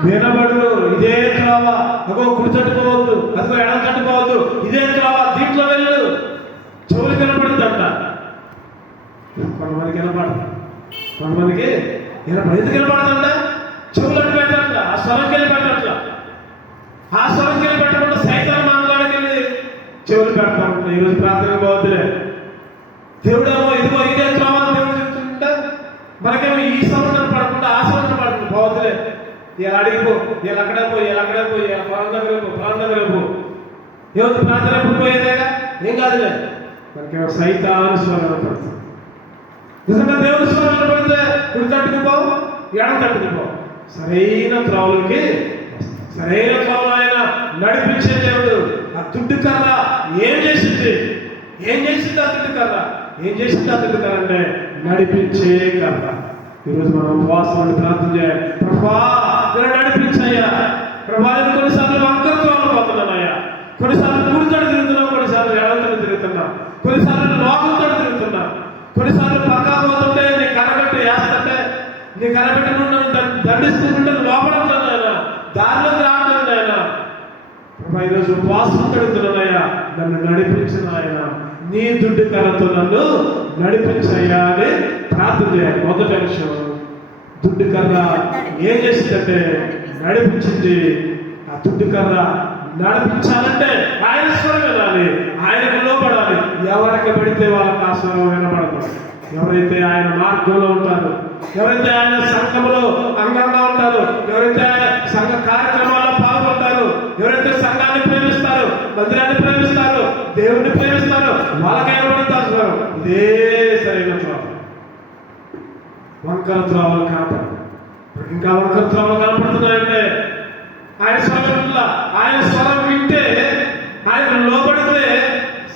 వినబడును. ఇదే త్రోవ, అగో కుడి తట్టుకోవద్దు, అదిగో ఎడమ తట్టుకోవద్దు, ఇదే త్రోవ, దీంట్లో వెళ్ళు. చెవులు కనపడుతుందంట. కొంతమందికి వినపడదు, కొంతమందికి ఎందుకు వినపడదంట? చెవులు అటు పెట్టంట, ఆ స్వరంకి వెళ్ళి పెట్టట్ల. ఆ స్వరంకి వెళ్ళి పెట్టకుండా సైతాన్ మాట్లాడికి వెళ్ళి చెవులు పెడతా ఉంటాయి. ఈరోజు ప్రార్థన పోవద్దులే, దేవుడేమో ఇదిగో ఇదే త్రోవ దేవుడు చెప్తుంటే మనకేమో ఈ సముద్రం పడకుండా ఆ సముద్రం పడుతుంది. పోవద్దులే, ఇలా అడిగిపో, ఇలా అక్కడే పో, ఇలా అక్కడే పో, ఇలా పొలం దగ్గర పో, పొలం దగ్గర పో. ఎవరు ప్రార్థన ఎప్పుడు పోయేదేగా, ఏం కాదులే. మనకేమో సైతాన్ స్వరం పడుతుంది. నిజంగా దేవుని స్వరం పడితే కుడి తట్టుకుపో, ఎడమ తట్టుకుపో. సరైన త్రోవలకి, సరైన త్రోవలో ఆయన నడిపించే దేవుడు. ఆ దుడ్డు కర్ర ఏం చేసింది? ఏం చేసింది ఆ దుడ్డు కర్ర? ఏం చేసింది ఆ దుడ్డు కర్ర అంటే నడిపించే కర్ర. ఈరోజు మనం ఉపవాసం ఉండి ప్రార్థన చేయాలి. ప్రభా నేను నడిపించయ్యా, ప్రభా నేను కొన్నిసార్లు వంకరత్వాలు పోతున్నానయ్యా, కొన్నిసార్లు కుడితోడు తిరుగుతున్నాం, కొన్నిసార్లు ఎడమతోడు తిరుగుతున్నా, కొన్నిసార్లు లోకంతో తిరుగుతున్నా, కొన్నిసార్లు పక్కా పోతుంటే నీ కనబెట్టి వేస్తుంటే నీ కనబెట్టి దండిస్తుంటే లోపడుతున్నాను ఆయన, దారిలోకి రావట్లేదు ఆయన. ప్రభా ఈరోజు ఉపవాసం కడుగుతున్నానయ్యా, నన్ను నడిపించిన ఆయన, నీ దుడ్డు కర్రతో నన్ను నడిపించయ్యా అని ప్రార్థన చేయాలి. మొదటి విషయం, దుడ్డు కర్ర ఏం చేసిందంటే నడిపించింది. ఆ దుడ్డు కర్ర నడిపించాలంటే ఆయన స్వరం వినాలి, ఆయనకు లోపడాలి. ఎవరికి పడితే వాళ్ళకి ఆ స్వరం వినపడదు. ఎవరైతే ఆయన మార్గంలో ఉంటారో, ఎవరైతే ఆయన సంఘంలో అంగంగా ఉంటారో, ఎవరైతే ఆయన సంఘ కార్యక్రమాల్లో పాల్గొంటారో, ఎవరైతే సంఘాన్ని ప్రేమిస్తారో, మందిరాన్ని ప్రేమిస్తారో, దేవుడిని ప్రేమిస్తారో వాళ్ళకి వినపడతా స్వరం. ఇదే సరైన త్రోవ. వంకర త్రోవలు కనపడదు. ఇంకా వంకర త్రోవలు కనపడుతున్నాయంటే ఆయన స్వరం, ఆయన స్వరం వింటే, ఆయన లోపడితే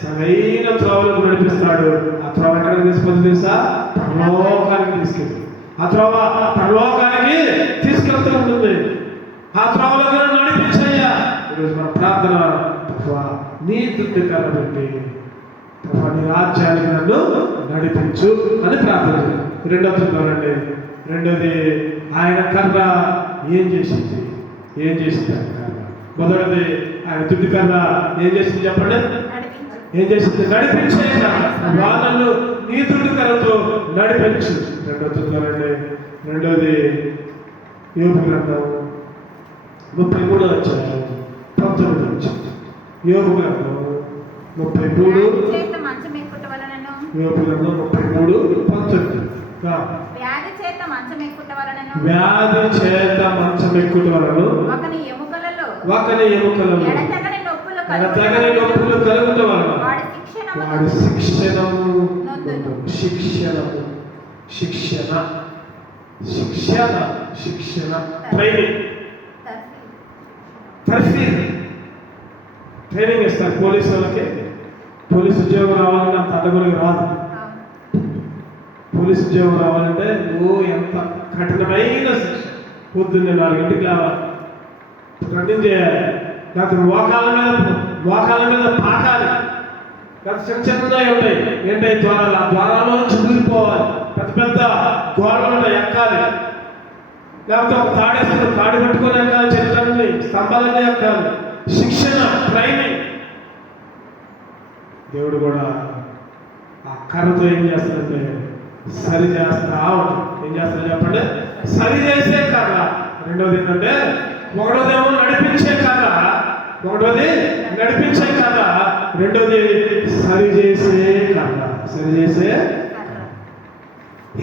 సరైన త్రోవలకు నడిపిస్తాడు. ఆ త్రోవ ఎక్కడికి తీసుకొని తెలుసా? పరలోకానికి తీసుకెళ్ళి, ఆ త్రోవ పరలోకానికి తీసుకెళ్తూ ఉంటుంది. ఆ త్రోవలకు నడిపించయ్యా. ఈరోజు మన ప్రార్థన, నీ దుడ్డు కర్ర పెట్టి నీ రాజ్యానికి నన్ను నడిపించు అని ప్రార్థన. రెండోది చూద్దామండి. రెండోది, ఆయన కర్ర ఏం చేసింది? ఏం చేసింది ఆయన కర్ర? మొదటిది, ఆయన దుడ్డు కర్ర ఏం చేసింది చెప్పండి? ఏం చేసింది? నడిపించే కర్ర. వాళ్ళను నీ దుడ్డు కర్రతో నడిపించు. రెండోది చూద్దామండి. రెండోది యోబు గ్రంథం 33 వచ్చాయి 19 వచ్చింది. యోబు గ్రంథం 33, యోబు గ్రంథం 33:19. వ్యాధి చేత మంచం ఎక్కుట వలన ఒకని ఎముకలలో ఎడతెగని నొప్పులు కలుగుట వలన వాడి శిక్షణ ట్రైనింగ్ ఇస్తారు పోలీసు వాళ్ళకి. పోలీసు ఉద్యోగం రావాలంటే అంత అడ్డగోలుగా రాదు. పోలీసు ఉద్యోగం రావాలంటే ఎంత కఠినమైన శిక్ష. పొద్దున్నే 4 గంటలకు లేవాలి, రన్నింగ్ చేయాలి, లేకపోతే మోకాల మీద పాకాలి, లేకపోతే చిన్నవి ఉంటాయి, ఏంటంటే ద్వారాలు, ఆ ద్వారాల నుంచి దూరిపోవాలి, పెద్ద పెద్ద గోడలు ఉంటాయి, ఎక్కాలి, లేకపోతే ఒక తాడేస్తారు, తాడు పెట్టుకొని ఎక్కాలి, చెట్లన్నీ స్తంభాలన్నీ ఎక్కాలి. శిక్షణ, ట్రైనింగ్. దేవుడు కూడా ఆ కర్రతో ఏం చేస్తాడంటే సరి చేస్తా ఉంటాడు. ఏం చేస్తాడు చెప్పండి? సరి చేసే కర్ర. రెండోది ఏంటంటే, ఒకటోదేమో నడిపించే కర్ర, రెండోది సరి చేసే కర్ర. సరి చేసే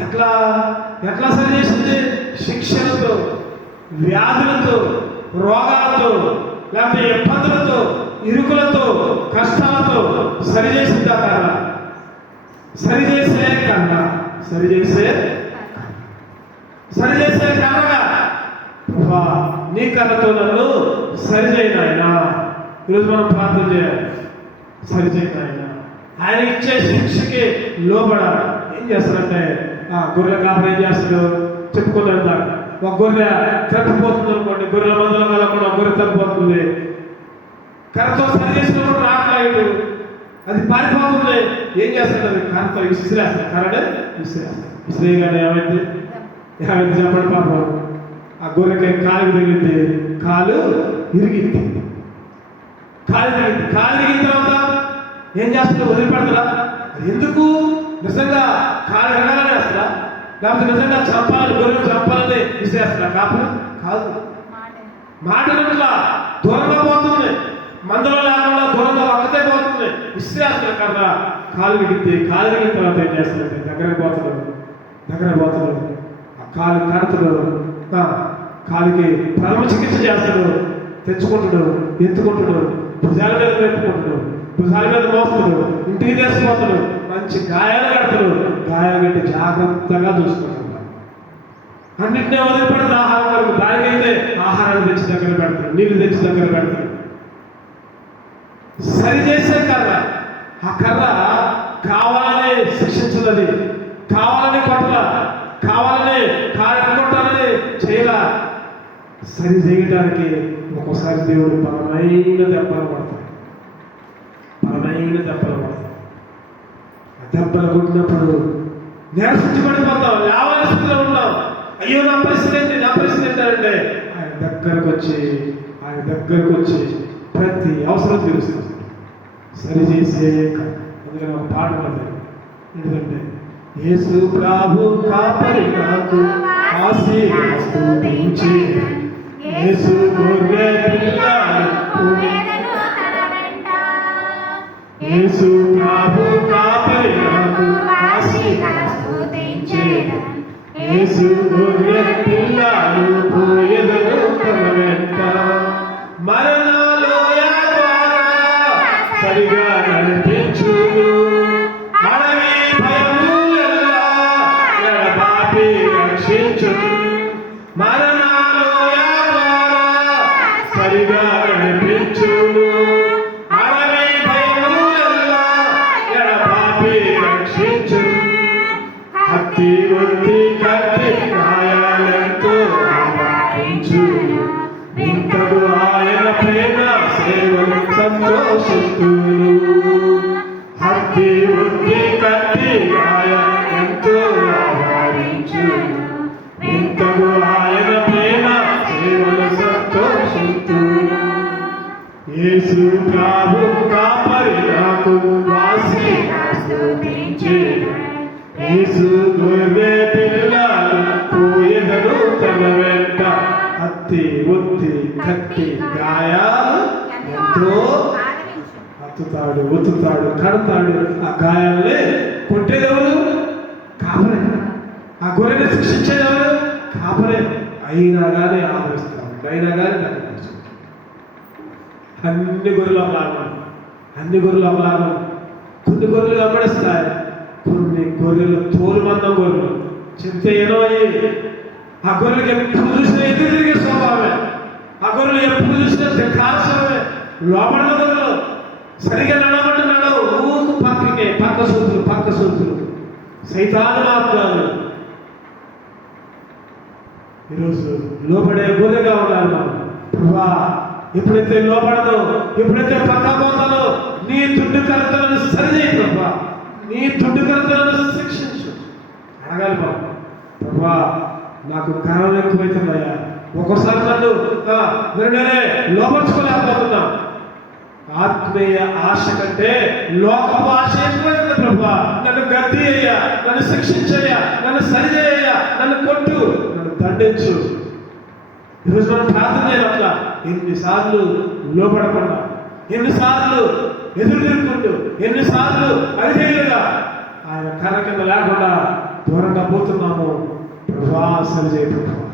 ఎట్లా సరి చేసింది? శిక్షణతో, వ్యాధులతో, రోగాలతో, లేకపోతే ఇబ్బందులతో, ఇరుకులతో, కష్టాలతో సరి చేసింది ఆ కర్ర. సరిచేసే కర్రగా నీ కర్రతో నన్ను సరిచేయండి ఆయన. ఈరోజు మనం ప్రార్థన చేయాలి. సరిచేయండి ఆయన ఇచ్చే శిక్షకి లోబడాలి. ఏం చేస్తారంటే గొర్రెల కాపరి ఏం చేస్తాడు చెప్పుకున్నాను దాకా. ఒక గొర్రె తప్పిపోతుంది అనుకోండి, గొర్రెల మందులో వెళ్ళకుండా గొర్రె తప్పిపోతుంది. కర్రతో సరి చేసినప్పుడు రాట్లాడు, అది పారిపోతుంది. ఏం చేస్తాడు? అది కర్రతో విసిరేస్తాడు. కర్రనే విసిరేస్తాడు. విసిరేయగానే ఏమైంది చెప్పండి పాపం. ఆ గొర్రెకి కాలు తిరిగింది, కాలు ఇరిగింది. కాలు తిరిగిన తర్వాత ఏం చేస్తాడు? వదిలిపెడతారా? ఎందుకు? నిజంగా కాలు ఎరగాలని వేస్తారా? లేకపోతే నిజంగా చంపాలని, గొర్రెలు చంపాలని విసిరేస్తారా? కాదు. మాట దూరంగా పోతుంది, మందులో లేకుండా దూరంగా ఒక్కతే పోతుంది. విసిరేస్తారు కదా. కాలు విడితే కాలు విడిగిన తర్వాత ఏం చేస్తారంటే దగ్గరకు పోతాడు. ఆ కాలు కడతాడు, కాలుకి ప్రథమ చికిత్స చేస్తాడు. తెచ్చుకుంటాడు, ఎత్తుకుంటాడు, భుజాల మీద పెట్టుకుంటాడు, భుజాల మీద మోస్తాడు, ఇంటికి తీసుకుపోతాడు, మంచి గాయాలు కడతాడు. గాయాలు కట్టి జాగ్రత్తగా చూసుకుంటాడు. అన్నింటినీ వదిలిపెడతాడు ఆహారం వరకు. దానికైతే ఆహారాన్ని తెచ్చి దగ్గర పెడతాడు, నీళ్లు తెచ్చి దగ్గర పెడతాడు. సరి చేసే కర్ర. ఆ కర్ర కావాలని శిక్షించదని, కావాలని కొట్టల, కావాలని కొట్టాలని చేయలా. సరి చేయడానికి ఒక్కోసారి దేవుడు బలమైన దెబ్బలు పడతాడు. ఆ దెబ్బలు కొట్టినప్పుడు నిరసించబడిపోతాం, లేవని స్థితిలో ఉంటాం. అయ్యో నా పరిస్థితి ఏంటి అంటే ఆయన దగ్గరకు వచ్చి ప్రతి అవసరం తీరుస్తుంది. సరిచేసే అందుకని ఒక పాట ఉంది. ఎందుకంటే యేసు ప్రభు కాపరి నాకు ఆశీర్వదించి, యేసు గొర్రె పిల్లాడు, యేసు ప్రభు కాపరి నాకు ఆశీర్వదించి, యేసు గొర్రె పిల్లాడు పోయెదను తన వెంట. మరణలోయ సరిగా నడిపించును, అడవి భయములెల్లా ఎడబాపి రక్షించును. మరణలోయ సరిగా నడిపించును, అడవి భయములెల్లా ఎడబాపి రక్షించును. హత్తి ఒత్తి కత్తి గాయాలెంతో ఆదరించును, ఇంతకు ఆయన ప్రేమ సేవలు సంతోషిస్తును. హత్తి ఒత్తి కత్తి గాయాలెంతో ఆదరించును, ఇంతకు ఆయన ప్రేమ సేవలు సంతోషిస్తును. యేసు ప్రభు కాపరి నాకు ఆశీర్వదించెను, యేసు గొర్రె పిల్లాడు పోయెదను తన వెంట. హత్తి ఒత్తి కత్తి గాయాలు ఎంతో ఒత్తుతాడు, కడతాడు. ఆ గాయాలనే కొట్టేదెవరు? కాపరే. ఆ గొర్రెని శిక్షించేదెవరు? కాపరే. అయినా కానీ ఆదరిస్తాడు, అయినా కానీ దాన్ని అన్ని గొర్రెలు అవలాగం. కొన్ని గొర్రెలు వెంబడిస్తాయి, కొన్ని గొర్రెలు తోలుమందం గొర్రెలు చెప్తే ఏనో అయ్యి. ఆ గొర్రెలకు ఎప్పుడు చూసినా ఎదురు తిరిగే స్వభావమే. ఆ గొర్రెలు ఎప్పుడు చూసినా కాల్సమే. లోపడిన గొర్రెలు సరిగా నడవండి నడవు, ఊకు పక్క సూతులు సైతాను మార్గాలు. ఈరోజు లోపడే గొర్రెగా ఉండాలి మనం. ప్రభా, ఎప్పుడైతే లోపడదో, ఎప్పుడైతే పక్కపోతానో నీ దుడ్డు కర్తలను సరిచేయి ప్రభా, నీ దుడ్డు కర్తలను శిక్షించు అడగాలి బాబు. ప్రభా, నాకు గర్వం ఎక్కువైతుందయ్యా. ఒక్కోసారి నన్ను నేనే లోపరుచుకోలేకపోతున్నా. ఆత్మీయ ఆశ కంటే లోకపు ఆశ ఎక్కువైతుంది ప్రభా. నన్ను గద్ది అయ్యా, నన్ను శిక్షించయ్యా, నన్ను సరిచేయ్యా, నన్ను కొట్టు, నన్ను దండించు. ఈరోజు మనం ప్రార్థన చేయాలి అట్లా. ఎన్నిసార్లు లోపడకుండా, ఎన్నిసార్లు ఎదురు తిరుగుతుంటూ, ఎన్నిసార్లు అరిచేయులుగా ఆయన కర్ర కింద లేకుండా దూరంగా పోతున్నాము. ప్రభా సరిచేయ ప్రభా,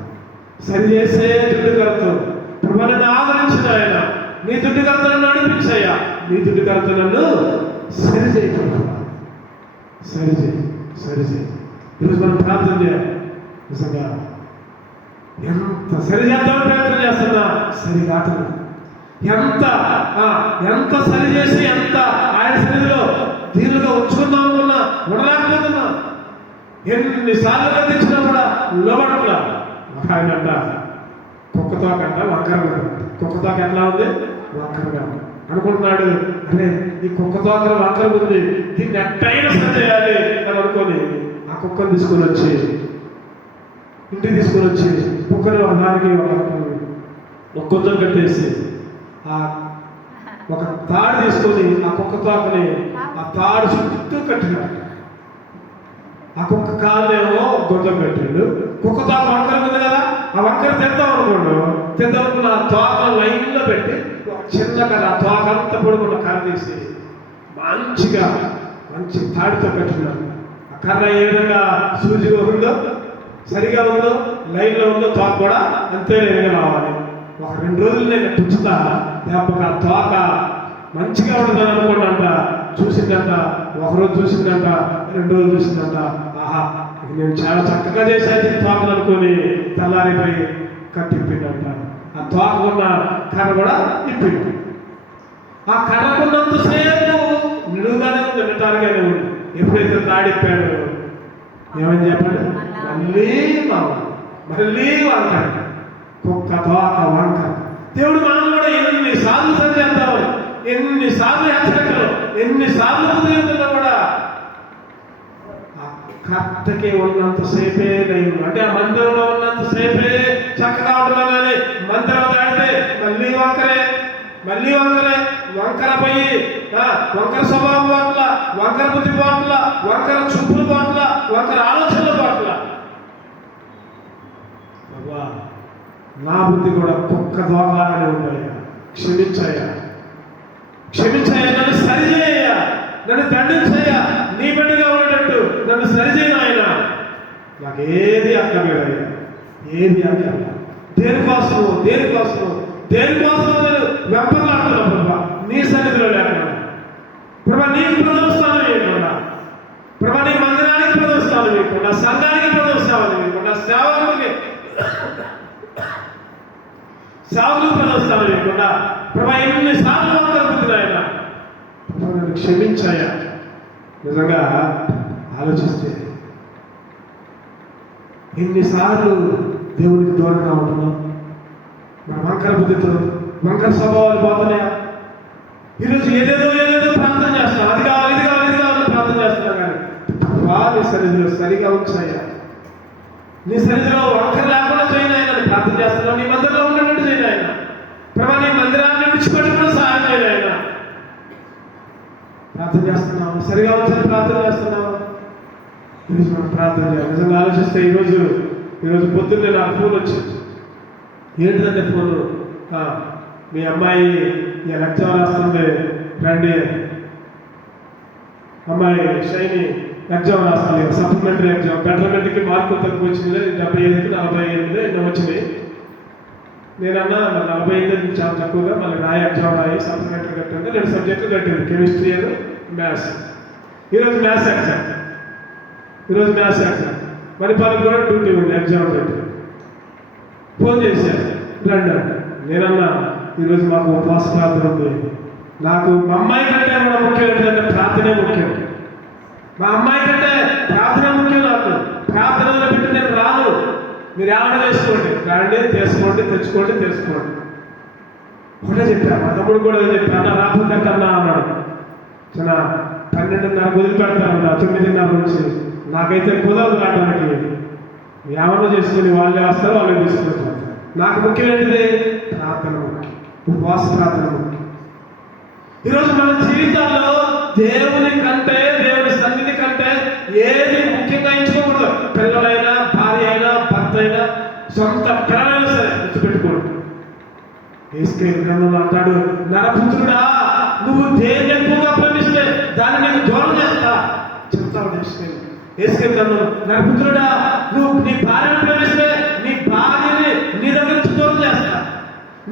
సరిచేసే దుడ్డు కర్తలు ప్రభా, నన్ను ఆదరించిన ఆయన నీ దుడ్డు కర్తలను నడిపించాయా, నీ దుడ్డు కర్తలను సరిచేయ ప్రభా, సరిచేయి. ఈరోజు మనం ప్రార్థన చేయాలి. నిజంగా ఎంత సరి చేద్దామని ప్రయత్నం చేస్తున్నా సరిగాటలు ఎంత సరి చేసి ఎంత ఆయన సన్నిధిలో దీనిగా ఉంచుకుందాం అనుకున్నా ఉండలేకపోతున్నా. ఎన్నిసార్లు గతించినా కూడా లోబడట్లా. ఒక ఆయన అంట కుక్కతోకంట వంకరగా, కుక్కతోక ఎట్లా ఉంది? వంకరగా అనుకుంటున్నాడు. అరే ఈ కుక్కతోక వంకర ఉంది, దీన్ని ఎట్టయినా సరి చేయాలి అని అనుకొని ఆ కుక్కను తీసుకొని వచ్చి ఇంటికి తీసుకొని వచ్చి కుక్కని ఒకదానికి ఒక కొంచెం కట్టేసి ఒక తాడు తీసుకొని ఆ కుక్క తోకని ఆ తాడు చుట్టూ కట్టినాడు. ఆ కుక్క కాళ్ళేమో గొంతం పెట్టాడు. కుక్క తోక వంకర ఉంది కదా, ఆ వంకర తెద్దాం అనుకున్న ఆ తోక లైన్లో పెట్టి ఒక చిన్న కర్ర, ఆ తోక అంతా పొడుకున్న కర్ర తీసి మంచి తాడితో కట్టినాడు. ఆ కర్ర ఏ విధంగా సూజిగా ఉందో, సరిగా ఉందో, లైన్లో ఉందో తోక కూడా అంతే విధంగా రావాలి. ఒక 2 రోజులు నేను పుచ్చుతా దెబ్బకి ఆ తోక మంచిగా ఉంటుందని అనుకోండంట. చూసిందంట, ఒకరోజు చూసిందంట, 2 రోజులు చూసిందంట. ఆహా నేను చాలా చక్కగా చేశాను తోకలు అనుకొని తెల్లారిపోయి కట్టిప్పిండంట. ఆ తోక ఉన్న కర్ర కూడా ఇప్పిండు. ఆ కర్రకున్నంతసేపు నిలువుగానే ఉంది, నిటారుగానే ఉంది. ఎప్పుడైతే తాడిప్పాడు ఏమని చెప్పండి? మళ్ళీ వంకర, కుక్క తోక వంకర. దేవుడు మనం కూడా ఎన్నిసార్లు సరిచేద్దాము, ఎన్నిసార్లు హెచ్చరికలు, ఎన్నిసార్లు కుదిరితున్నా కూడా కరెక్ట్కి ఉన్నంతసేపే నేను అంటే ఆ మందిరంలో ఉన్నంతసేపే చక్కగా ఉంటున్నాను. కానీ మందిరం దాడితే మళ్ళీ వంకర పోయి వంకర స్వభావం పట్ల, వంకర బుద్ధి పట్ల, వంకర చూపుల పట్ల, వంకర ఆలోచనల పట్ల నా బుద్ధి కూడా కుక్క దోకలాగానే ఉంటాయా. క్షమించాయా, నన్ను సరిచేయ, నన్ను దండించయ్యా, నీ బిడ్డగా ఉండేటట్టు నన్ను సరిచేయను ఆయన. నాకు ఏది అక్కర్లేదయ్యా, ఏది అక్కర్లేదు. దేనికోసం నేను వెంపర్లాడుతున్నా ప్రభా, నీ సన్నిధిలో లేకుండా, ప్రభా నీకు ప్రథమ స్థానం ఇవ్వకుండా, ప్రభా నీ మందిరానికి ప్రథమ స్థానం ఇవ్వకుండా, సంఘానికి ప్రథమ స్థానం ఇవ్వకుండా, సేవకులకి ప్రథమ స్థానం ఇవ్వకుండా, ప్రభా ఎన్నిసార్లు వంకరబుద్ధి ఆయన నన్ను క్షమించాయా. నిజంగా ఆలోచిస్తే ఎన్నిసార్లు దేవుడికి దూరంగా ఉంటున్నాం. మన వంకర బుద్ధితో, వంకర స్వభావాలు పోతున్నాయా. ఈరోజు ఏదేదో ప్రార్థన చేస్తాం, అది కావాలి ప్రార్థన చేస్తున్నాం. కానీ నీ సన్నిధిలో సరిగా ఉంచాయా, నీ సన్నిధిలో వంకర లేకుండా చేయనాయన ప్రార్థన చేస్తున్నావు. నీ మందిరంలో ఉన్నట్టు చేయనాయన, ప్రభా నీ మందిరాన్ని విడిచిపెట్టుకుని సహాయం చేయనాయన. ప్రార్థన చేస్తున్నావు, సరిగా ఉంచాలని ప్రార్థన చేస్తున్నావు. ఈరోజు మనం ప్రార్థన చేయాలి. నిజంగా ఆలోచిస్తే ఈరోజు పొద్దున్నే నాకు ఫోన్ వచ్చింది. ఏంటంటే ఫోను, మీ అమ్మాయి ఎగ్జామ్ రాస్తుంది రండి, అమ్మాయి షైని ఎగ్జామ్ రాస్తుంది, సప్లిమెంటరీ ఎగ్జామ్, బెటర్మెంట్కి మార్కులు తక్కువ వచ్చింది, 75కి 48 ఎన్నో వచ్చినాయి. నేనన్నా 45 చాలా తక్కువగా, మళ్ళీ ఎగ్జామ్ రాయి, సప్లిమెంటరీ కట్టింది. 2 సబ్జెక్టులు కట్టింది, కెమిస్ట్రీ అని మ్యాథ్స్. ఈరోజు మ్యాథ్స్ ఎగ్జామ్, మరి పలుకు కూడా డ్యూటీ ఉంది, ఎగ్జామ్ పెట్టి ఫోన్ చేశాను రండి. నేనన్నా ఈరోజు మాకు ఉపవాస ప్రార్థన ఉంది. నాకు మా అమ్మాయి కంటే కూడా ముఖ్యం ఏంటంటే ప్రార్థనే ముఖ్యం. మా అమ్మాయి కంటే ప్రార్థన ముఖ్యం. నాకు ప్రార్థనలో పెట్టి నేను రాను, మీరు ఏమైనా చేసుకోండి, రండి, తెచ్చుకోండి. ఒకటే చెప్పాను, మా తమ్ముడు కూడా చెప్పాను, రాకపోతే కన్నా అన్నాడు. చిన్న 12:30 వదిలిపెడతానంట, 9:30 నుంచి. నాకైతే కుదరదు రావడానికి. ఏమన్నా చేసుకుని వాళ్ళే వస్తారు, వాళ్ళే తీసుకుంటారు. నాకు ముఖ్యం ఏంటిది? ప్రార్థన ముఖ్యం, ఉపవాస ప్రార్థన ముఖ్యం. ఈరోజు మన జీవితాల్లో దేవుని సన్నిధి కంటే ఏది ముఖ్యంగా ఎంచుకోకూడదు. పిల్లలైనా, భార్య అయినా, భర్త అయినా, సొంత పిల్లలైనా సరే గుర్తుపెట్టుకోండి. యేసుక్రీస్తు గ్రంథంలో అంటాడు, నరపుత్రుడా నువ్వు దేన్ని ఎక్కువగా ప్రేమిస్తే దాన్ని నీకు దూరం చేస్తా చెప్తావు. యేసుక్రీస్తు గ్రంథంలో, నరపుత్రుడా నువ్వు నీ భార్యను ప్రేమిస్తే నీ భార్యని నీ దగ్గర నుంచి దూరం చేస్తా,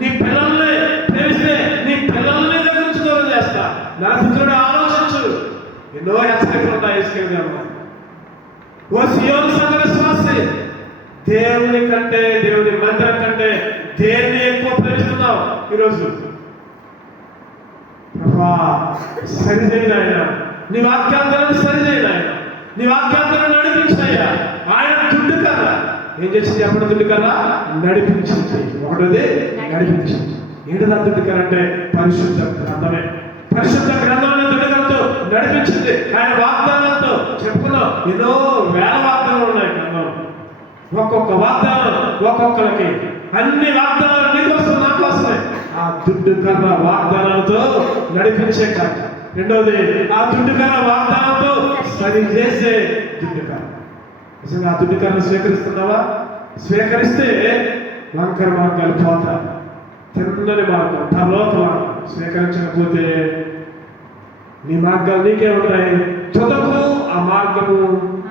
నీ పిల్లల్ని ప్రేమిస్తే నీ పిల్లల్ని దగ్గర నుంచి దూరం చేస్తా. నరపుత్రుడు ఆలోచించు. ఎన్నో హెచ్చరికలు ఉంటాయి యేసుక్రీస్తు గ్రంథంలో. ఓ సియోను సంఘ విశ్వాసి, దేవుని కంటే, దేవుని మందిరం కంటే దేన్ని ఎక్కువ ప్రేమిస్తున్నావు? ఈరోజు ప్రభా సరిచేయను ఆయన, నీ వాక్యాంతరాన్ని సరిచేయను ఆయన, నీ వాక్యాంతరాన్ని నడిపించాయా. ఆయన దుడ్డు కర్ర ఏం చేసింది? అప్పుడు దుడ్డు కర్ర నడిపించింది. ఒకటిది నడిపించింది. ఏంటదా దుడ్డు కర్ర అంటే పరిశుద్ధ గ్రంథమే. పరిశుద్ధ గ్రంథాన్ని దుడ్డు కర్రతో నడిపించింది. ఆయన వాగ్దానాలతో చెప్పుకున్నాం, ఎన్నో వేల వాగ్దానాలు ఉన్నాయి గ్రంథంలో. ఒక్కొక్క వాగ్దానం ఒక్కొక్కరికి, అన్ని వాగ్దానాలు నీకోసం నా కోసమే. ఆ దుడ్డు కర్ర వాగ్దానాలతో నడిపించే కర్ర. రెండవది ఆ దుడ్డు కర్ర వాగ్దానంతో సరి చేసే దుడ్డు కర్ర. నిజంగా ఆ దుడ్డు కర్ర స్వీకరిస్తున్నావా? స్వీకరిస్తే వంకర మార్గాలు పోతా, తిన్నని మార్గం, పరలోక మార్గం. స్వీకరించకపోతే నీ మార్గాలు నీకే ఉంటాయి. తుదకు ఆ మార్గము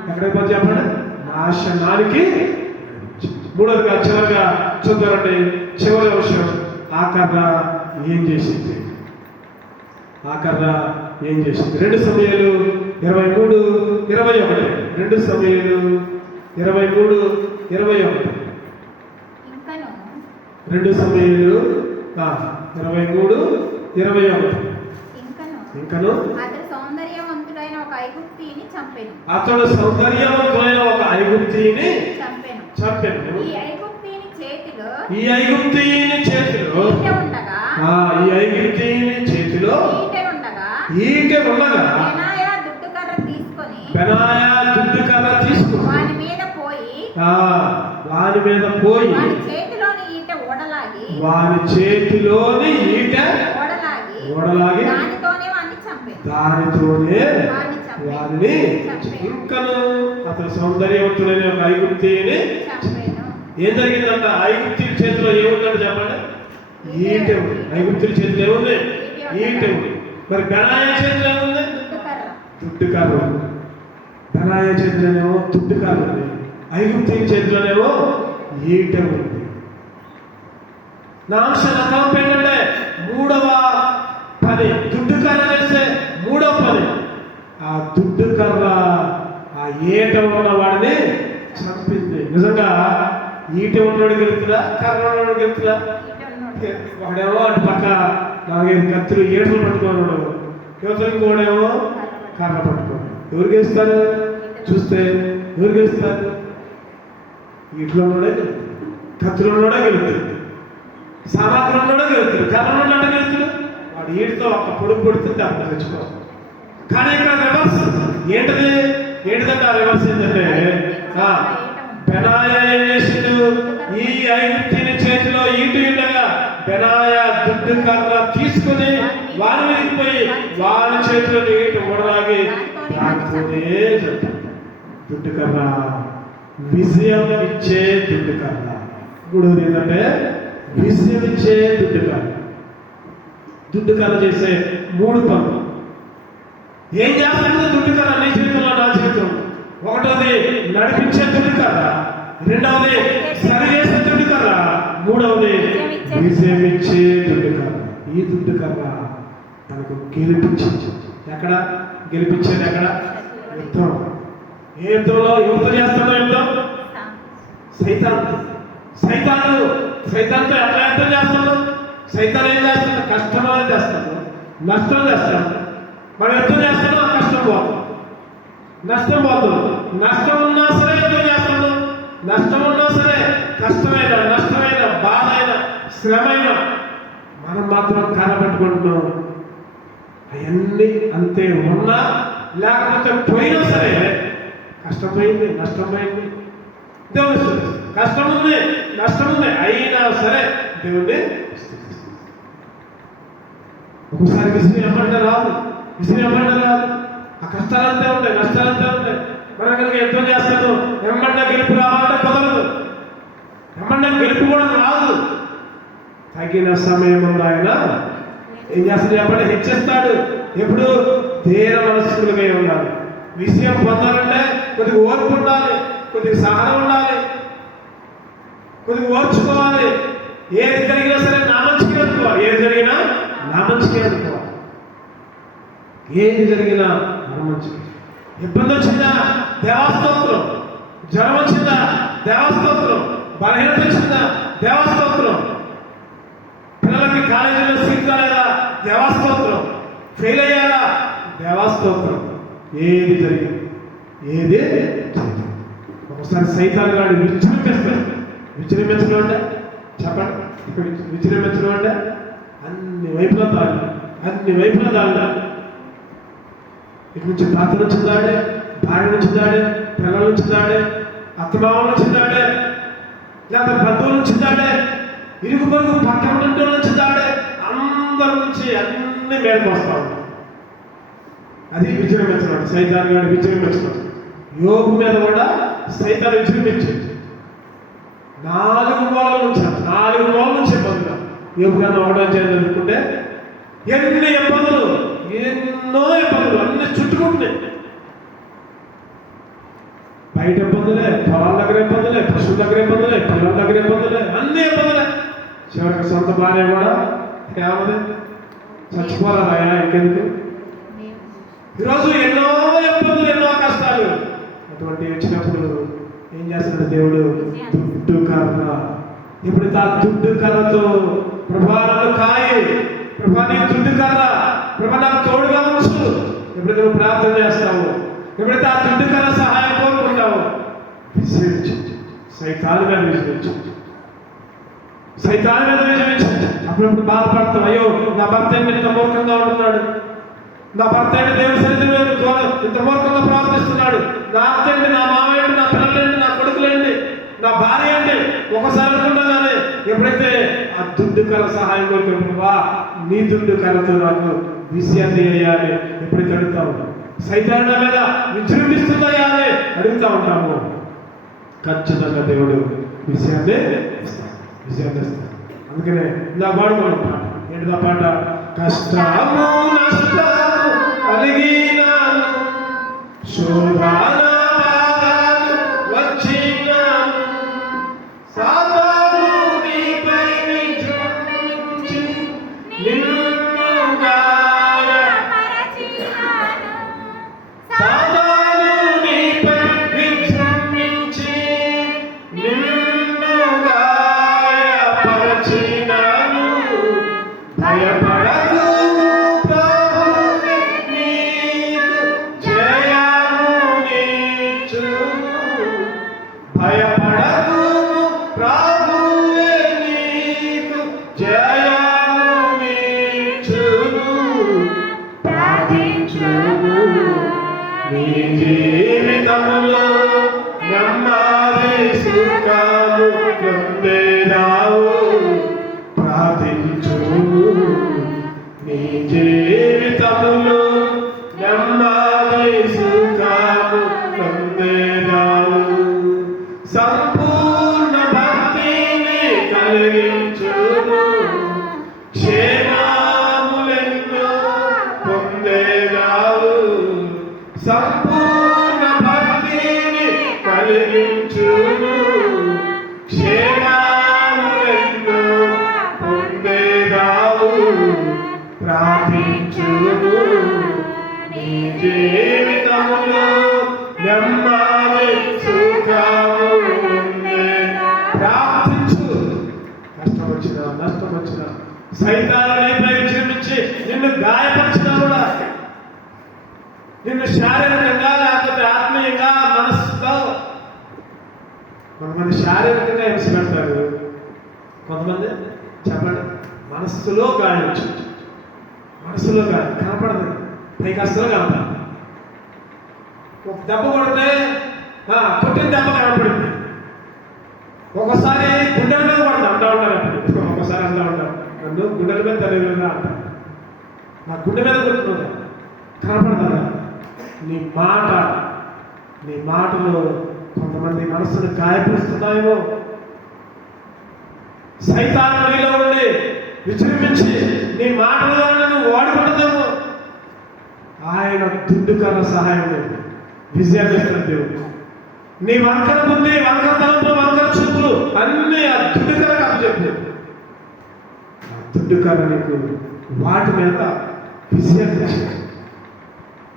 ఎక్కడికి పోతే చెప్పండి, నాశనానికి. మూడవదిగా చివరిగా చూద్దారండి, చివరి విషయం, ఆ కర్ర ఏం చేసింది? ఆ కర్ర ఏం చేసింది? 2 సమయాలు 23:21. 2 సమయాలు 23:21. 2 సమయాలు 23:21. ఇంకను అతడు సౌందర్యవంతుడైన ఒక ఐగుప్తీయుని చంపెను. అతడు సౌందర్యవంతుడైన ఒక ఐగుప్తీయుని చంపెను. ఈ ఐగుప్తీయుని చేతిలో ఈ ఐగుప్తీయుని చేతిలో ఈటె ఉండగా ఈ ఐగుప్తీయుని చేతిలో ఈటె ఉండగా బెనాయా దుడ్డు కర్ర తీసుకొని వాని మీద పోయి వాని చేతిలోని ఈటె ఓడలాగి దానితోనే వారిని ఇంకను అతను సౌందర్యవంతుడైన ఒక ఐగుప్తీయుని. ఏం జరిగిందంట? ఐగుప్తీయుల చేతిలో ఏముందంటే చెప్పండి, ఈటె ఉంది. ఐగుప్తీయుల చేతిలో ఏముంది? ఈటె ఉంది. మరి బెనాయా చేతిలో ఏముంది? దుడ్డు కర్ర ఉంది. బెనాయా చేతిలోనేమో దుడ్డు కర్ర ఉంది, ఐగుప్తీయుల చేతిలోనేమో ఈటె ఉంది. నా అంశం ఏంటంటే మూడవ పని, దుడ్డు కర్ర చేస్తే మూడవ పని, ఆ దుడ్డు కర్ర ఆ ఈట ఉన్న వాడిని చంపింది. నిజంగా ఈట ఉన్నవాడు గెలుతురా, కర్ర ఉన్నవాడు గెలుతురా? ఒకడేమో అటు పక్క 4-5 కత్తులు ఏటలు పట్టుకున్నాడు, యువతలు ఇంకోడేమో కర్ర పట్టుకోడు. ఎవరు గెలుస్తారు? చూస్తే ఎవరు గెలుస్తారు? ఈటలో ఉన్నోడే గెలుతాడు, కత్తులు ఉన్నోడే గెలుతాడు, సామాగ్రి ఉన్నోడే గెలుతాడు, కర్ర ఉన్నోడే గెలుతాడు. వాడు ఈటతో ఒక్క పొడుగు పొడుతుంది అర్థం తెచ్చుకోవాలి. కానీ ఇక్కడ రివర్స్ ఏంటిదంటే ఆ రివర్స్ ఏంటంటే బెనాయా ఏం చేసిండు? ఈ ఐగుప్తీయుని చేతిలో ఈటు ఉండగా బెనాయా దుడ్డు కర్ర తీసుకుని వాని మీదకి పోయి వాని చేతిలో ఈటు ఓడలాగి దానితోనే దుడ్డు కర్ర విజయం ఇచ్చే దుడ్డు కర్ర. మూడవది ఏంటంటే విజయం ఇచ్చే దుడ్డు కర్ర. దుడ్డు కర్ర చేసే 3 పనులు. ఏం చేస్తాడు దుడ్డు కర్ర? నీ చేతుల్లో నా చేతులు. ఒకటోది నడిపించే దుడ్డు కర్ర, రెండవది సరి చేసే దుడ్డు కర్ర, మూడవది విజయం ఇచ్చే దుడ్డు కర్ర. ఈ దుడ్డు కర్ర తనకు గెలిపించింది. ఎక్కడ గెలిపించేది? ఎక్కడ? యుద్ధం. ఏ యుద్ధంలో? యుద్ధం చేస్తాడో యుద్ధం సైతాన్తో ఎట్లా యుద్ధం చేస్తాడు? సైతాన్ ఏం చేస్తాడు? కష్టం చేస్తాడు, నష్టం చేస్తాడు. మనం యుద్ధం చేస్తాడు, కష్టం పోతుంది, నష్టం పోతుంది. నష్టం ఉన్నా సరే యుద్ధం చేస్తాడు, నష్టం ఉన్నా సరే కష్టమైన నష్టమైన బాధ అయిన శ్రమైన మనం మాత్రం కానబెట్టుకుంటున్నాం. అవన్నీ అంతే ఉన్నా లేకపోతే పోయినా సరే కష్టం పోయింది, నష్టం పోయింది, దేవుడు కష్టం ఉంది, నష్టం ఉంది, అయినా సరే దేవుడిని ఒకసారి విసిరి ఎమ్మంటే రాదు, ఆ కష్టాలంతే ఉంటాయి, నష్టాలంతే ఉంటాయి. మనం కనుక యుద్ధం చేస్తాను ఎమ్మంటే గెలుపు రావాలంటే కుదరదు, ఎమ్మంటే గెలుపు కూడా రాదు. తగిన సమయం ఉంది. ఆయన ఏం చేస్తాడు చెప్పండి? హెచ్చిస్తాడు. ఎప్పుడు ధీర మనస్కులుగా ఉండాలి. విజయం పొందాలంటే కొద్దిగా ఓర్పు ఉండాలి, కొద్దిగా సహనం ఉండాలి, కొద్దిగా ఓర్చుకోవాలి. ఏది జరిగినా సరే నా మంచిగా అనుకోవాలి. ఏది జరిగినా నా మంచిగా అనుకోవాలి. ఏది జరిగినా మన మంచిగా. ఇబ్బంది వచ్చిందా? దేవస్తోత్రం. జ్వరం వచ్చిందా? దేవస్తోత్రం. బలహీనత వచ్చిందా? దేవస్తోత్రం. పిల్లలకి కాలేజీలో సీట్ రాలేదా? దేవస్తోత్రం. ఫెయిల్ అయ్యారా? దేవాస్తోత్రం. ఏది జరిగింది? ఏది జరిగింది? ఒకసారి సైతాన్ గాడు విజృంభిస్తాడు. విజృంభించడం అంటే చెప్పండి, విజృంభించడం అంటే అన్ని వైపులా దాడి, అన్ని వైపులా దాడి. ఇటు నుంచి భర్త నుంచి దాడే, భార్య నుంచి దాడే, పిల్లల నుంచి దాడే, అత్తమామల నుంచి దాడే, లేదా బంధువుల నుంచి దాడే, ఇరుగు పొరుగు పక్కన నుంచి దాడే, అందరి నుంచి అన్ని మేరకు వస్తా ఉంటాయి. అది విజృంభించడం. సైతాన్ గాడు విజృంభించడం. యోగు మీద కూడా సైతాన్ విజృంభించింది. 4 మూలల నుంచి ఇబ్బందులు. యోగు కన్నా ఒకటో చదువుకుంటే ఎన్నో ఇబ్బందులు, అన్ని చుట్టుకుంటున్నాయి. బయట ఇబ్బందులే, పొలాల దగ్గర ఇబ్బందులే, పశువుల దగ్గర ఇబ్బందులే, పిల్లల దగ్గర ఇబ్బందులే, అన్ని ఇబ్బందులే. చివరికి సొంత భార్య కూడా ఏమది చచ్చిపోరాదయా ఇంకెందుకు. ఈరోజు ఎన్నో ఇబ్బందులు, ఎన్నో కష్టాలు. అటువంటి వచ్చినప్పుడు ఏం చేస్తాడు దేవుడు? దుడ్డు కర్ర. ఎప్పుడైతే ఆ దుడ్డు కర్రతో ప్రభా నన్ను కాయి, ప్రభా నీ దుడ్డు కర్ర, ప్రభా నాకు తోడుగా ఉంచు, ఎప్పుడైతే నువ్వు ప్రార్థన చేస్తావు, ఎప్పుడైతే ఆ దుడ్డు కర్ర సహాయం కోరుకుంటావు, విజయించు. సైతాన్ మీద విజయించు. సైతాన్ మీద విజయించు. అప్పుడప్పుడు బాధపడతాం, అయ్యో నా భర్త ఇంత మూర్ఖంగా ఉంటున్నాడు, నా భర్త ఏంటి దేవుని సన్నిధిలో ఇంత మూర్ఖంగా ప్రవర్తిస్తున్నాడు, నా అత్త ఏంటి, నా మామ ఏంటి, నా పిల్లలేంటి, నా కొడుకులేంటి, నా భార్య ఏంటి. ఒకసారి అనుకుంటానే ఎప్పుడైతే ఆ దుడ్డు కర్ర సహాయం కోరుకుంటున్నావా, నీ దుడ్డు కర్రతో నాకు విషయాన్ని వేయాలి ఎప్పుడైతే అడుగుతాము. సైతాన్ మీద విజృంభిస్తుందయ్యా అని అడుగుతా ఉంటాము. ఖచ్చితంగా దేవుడు విషయాన్ని ఇస్తాడు. అందుకనే ఇలా పాడుకున్న పాట ఏంటిదా పాట? కష్టము నష్టాలు కలిగినాను, శోభన బాధలు వచ్చినాను, సాతాను నీపై విజృంభించి నిన్ను గాయపరచినాను, సాతాను నీపై విజృంభించి నిన్ను గాయపరచినాను, భయపడకు ప్రభువే నీకు జయమునిచ్చును, భయపడకు ప్రభువే నీకు జయమునిచ్చును, ప్రార్థించుము నీ జీవితములో నెమ్మది సుఖము పొందేదావు, ప్రార్థించుము నీ జీవితములో నెమ్మది సుఖము పొందేదావు, సంపూర్ణ భక్తిని కలిగించుము, క్షేమములెన్నో పొందేదావు, సంపూర్ణ భక్తిని కలిగించుము, క్షేమములెన్నో పొందేదావు, ప్రార్థించుము నీ జీవితములో నెమ్మది సుఖము పొందేదావు. ప్రార్థించు. కష్టం వచ్చినా, నష్టం వచ్చినా, సైతాను నీపై విజృంభించి నిన్ను గాయపరిచినా కూడా, నిన్ను శారీరకంగా లేకపోతే ఆత్మీయంగా మనసుతో, కొంతమంది శారీరకంగా హింస పెడతారు, కొంతమంది చెప్పండి మనస్సులో గాయవచ్చు. మనసులో గాయం కనపడదు, పైకి అసలు కనపడదు. ఒక దెబ్బ కొడితే కొట్టిన దెబ్బ కనపడింది, ఒకసారి గుండెల మీద పడుతుంది అంటూ ఉంటారు. ఒకసారి అంటూ ఉంటారు, నన్ను గుండెల మీద తెలియదుగా అంటారు. నా గుండె మీద కొట్టుకున్నా కనపడదా? నీ మాటలు కొంతమంది మనసును గాయపరుస్తున్నాయేమో. సైతాను నీలో ఉండి విజృంభించి నీ మాటలో నువ్వు వాడుకుంటుందేమో. ఆయన దుడ్డు కర్ర సహాయం విజయాన్ని ఇస్తాడు దేవుడు. నీ వంకర బుద్ధి, వంకర తలంపు, వంకర చూపులు అన్ని ఆ దుడ్డు కర్ర అప్పచెప్పు. ఆ దుడ్డు కర్ర నీకు వాటి మీద విజయాన్ని ఇస్తాడు.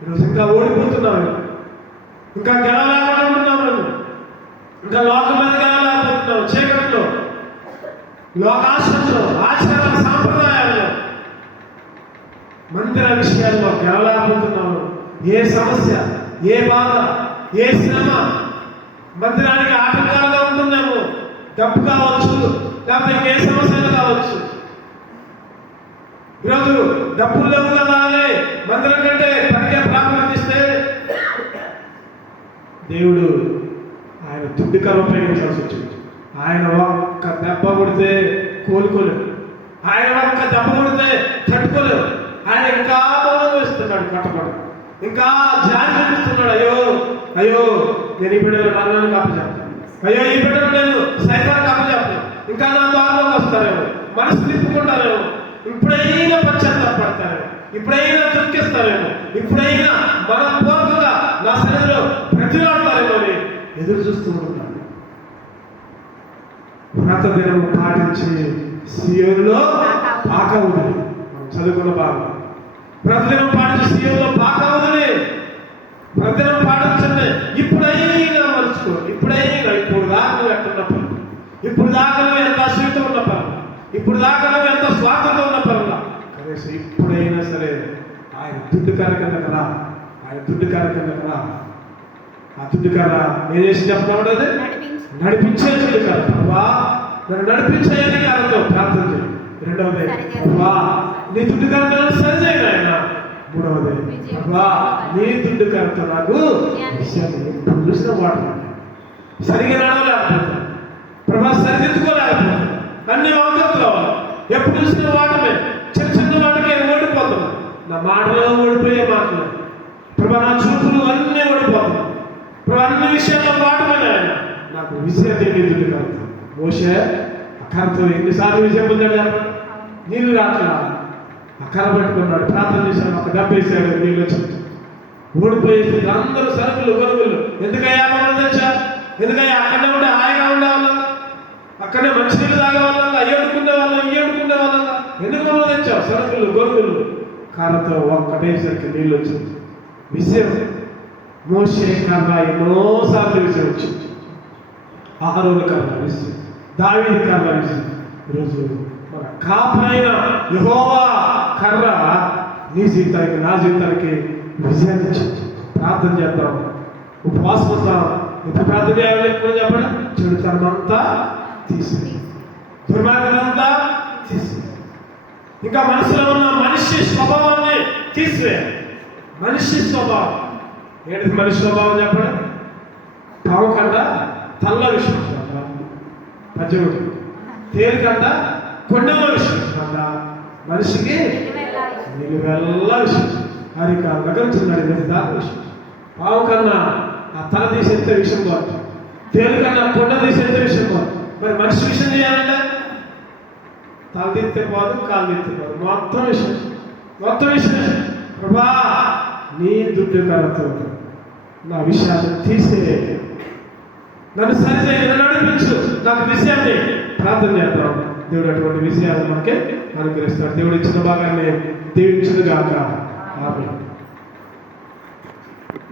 ఈరోజు ఇంకా ఓడిపోతున్నావు, ఇంకా గెలవలేకపోతున్నావు, ఇంకా లోకం మీద గెలవలేకపోతున్నావు. చీకట్లో, లోకాశంలో, ఆచార సాంప్రదాయాల్లో మందిర విషయాల్లో గెలవలేకపోతున్నాము. ఏ సమస్య, ఏ బాధ, ఏ శ్రమ మందిరానికి ఆటంకాలుగా ఉంటుందేమో. డబ్బు కావచ్చు, లేకపోతే ఇంకే సమస్యలు కావచ్చు. ఈరోజు డబ్బులు లేవు కదా అని మందిరం కంటే పనికే ప్రాధాన్యత ఇస్తే దేవుడు ఆయన దుడ్డుకర ఉపయోగించాల్సి వచ్చింది. ఆయన ఒక్క దెబ్బ కొడితే కోలుకోలేవు, ఆయన ఒక్క దెబ్బ కొడితే తట్టుకోలేవు. ఆయన ఇంకా దూరం వేస్తున్నాడు, కట్టబడి ఇంకా జాలి చూపిస్తున్నాడు. అయ్యో అయ్యో, నేను ఈ బిడ్డలు మరణానికి అప్పచెప్తాను, అయ్యో ఈ బిడ్డలు నేను సైతానికి అప్పచెప్తాను, ఇంకా నా దారిలోకి వస్తారేమో, మనసు తిప్పుకుంటారేమో, ఇప్పుడైనా పశ్చాత్తాపడతారేమో, ఇప్పుడైనా దుఃఖిస్తారేమో, ఇప్పుడైనా మనపూర్వకంగా నా సన్నిధిలో ప్రతిలాడతారేమో అని ఎదురు చూస్తూ ఉంటాడు. వ్రత దినము పాటించి సీయోనులో పాక వదిలి, చదువుకున్న భాగం. ప్రతిదినం పాటించి సీయోనులో పాక వదిలి, ప్రతిదినం పాటించండి. ఇప్పుడైనా మలుచుకోండి, ఇప్పుడైనా. ఇప్పుడు దాకా నువ్వు ఎట్టున్న పనులు, ఇప్పుడు దాకా నువ్వు ఎంత అసూయతో ఉన్న పనులు, ఇప్పుడు దాకా నువ్వు ఎంత స్వార్థంతో ఉన్న పనులు, కనీసం ఇప్పుడైనా సరే ఆయన దుడ్డు కార్యక్రమం రా, ఆయన దుడ్డు కార్యక్రమం రా. ఆ దుడ్డు కార ఏం చేసి చెప్పడం అది నడిపించే దుడ్డు కార. ప్రభా నన్ను నడిపించే అధికారంతో ప్రార్థన చేయి. రెండవది, ప్రభా నీ దుడ్డు కారతో సరిచేయండి ఆయన. మూడవది, ప్రభా నీ దుడ్డు కారతో నాకు ఎప్పుడు చూసిన వాడు సరిగా నడవలేకపోతే, ప్రభా సరిదిద్దుకోలేకపోతే, అన్ని వంకలు కావాలి. ఎప్పుడు చూసిన వాటమే, చిన్న చిన్న వాటికి ఓడిపోతున్నాను. నా మాటలో ఓడిపోయే మాటలు, ప్రభా నా చూపులు అన్నీ ఓడిపోతున్నాను. ప్రభా అన్ని విషయాల్లో వాటమే. ఆయన నాకు విషయం తెలియదు కాదు. మోషే అక్కరతో ఎన్నిసార్లు విషయం పొందాడు, నీళ్ళు రాట్లా అక్కర పట్టుకున్నాడు, ప్రార్థన చేశాడు, ఒక డబ్బు వేసాడు, నీళ్ళు వచ్చి ఓడిపోయేసి అందరూ సరుకులు గొరుగులు. ఎందుకయ్యా మమ్మల్ని తెచ్చా, ఎందుకయ్యా అక్కడనే ఉండే హాయిగా ఉండే వాళ్ళం, అక్కడనే మంచినీళ్ళు తాగే వాళ్ళం, అయ్యడుకునే వాళ్ళం, ఇయ్యడుకునే వాళ్ళం, ఎందుకు మమ్మల్ని తెచ్చావు సరుకులు గొరుగులు. కాళ్ళతో ఒక్కటేసరికి నీళ్ళు వచ్చింది. విషయం మోషే కర్ర ఎన్నోసార్లు విషయం వచ్చింది. ఆహారోల కర్ర విషయం, దావీదు కర్ర విషయం. ఈరోజు మన కాపరైన యెహోవా కర్ర నీ జీవితానికి, నా జీవితానికి విజయాన్ని ఇచ్చింది. ప్రార్థన చేద్దాం, ఉపవాసం వద్దాం. ఇప్పుడు ప్రార్థన చేయాలని ఎప్పుడు చెప్పండి. చెడుతనమంతా తీసి, దుర్మార్గమంతా తీసి, ఇంకా మనసులో ఉన్న మనిషి స్వభావాన్ని తీసివేయాలి. మనిషి స్వభావం ఏంటి? మనిషి స్వభావం చెప్పండి. పాము కంట తల్ల విషయం, పద్యముడు తేలికంట కొండల విషయం, మనిషికి నిలువెల్ల విషయం. హరిక దగ్గర చిన్నాడు విషయం. పాము కన్నా ఆ తల తీసేంత విషయం కాదు, తేలికన్నా కొండ తీసేంత విషయం కాదు. మరి మనిషి విషయం చేయాలంటే తల తీస్తే పోదు, కాలు తీస్తే పోదు, మొత్తం విషయం, మొత్తం విషయం. ప్రభా నీ దుడ్డు కరతో నా విషయాన్ని తీసే, నన్ను సరిచేయి, నన్ను నడిపించు, నాకు విషయాన్ని ప్రార్థన చేద్దాం. దేవుడు అటువంటి విషయాలు మనకే అనుగ్రహిస్తాడు. దేవుడు ఇచ్చిన భాగాన్ని దీవించును గాక. ఆమేన్.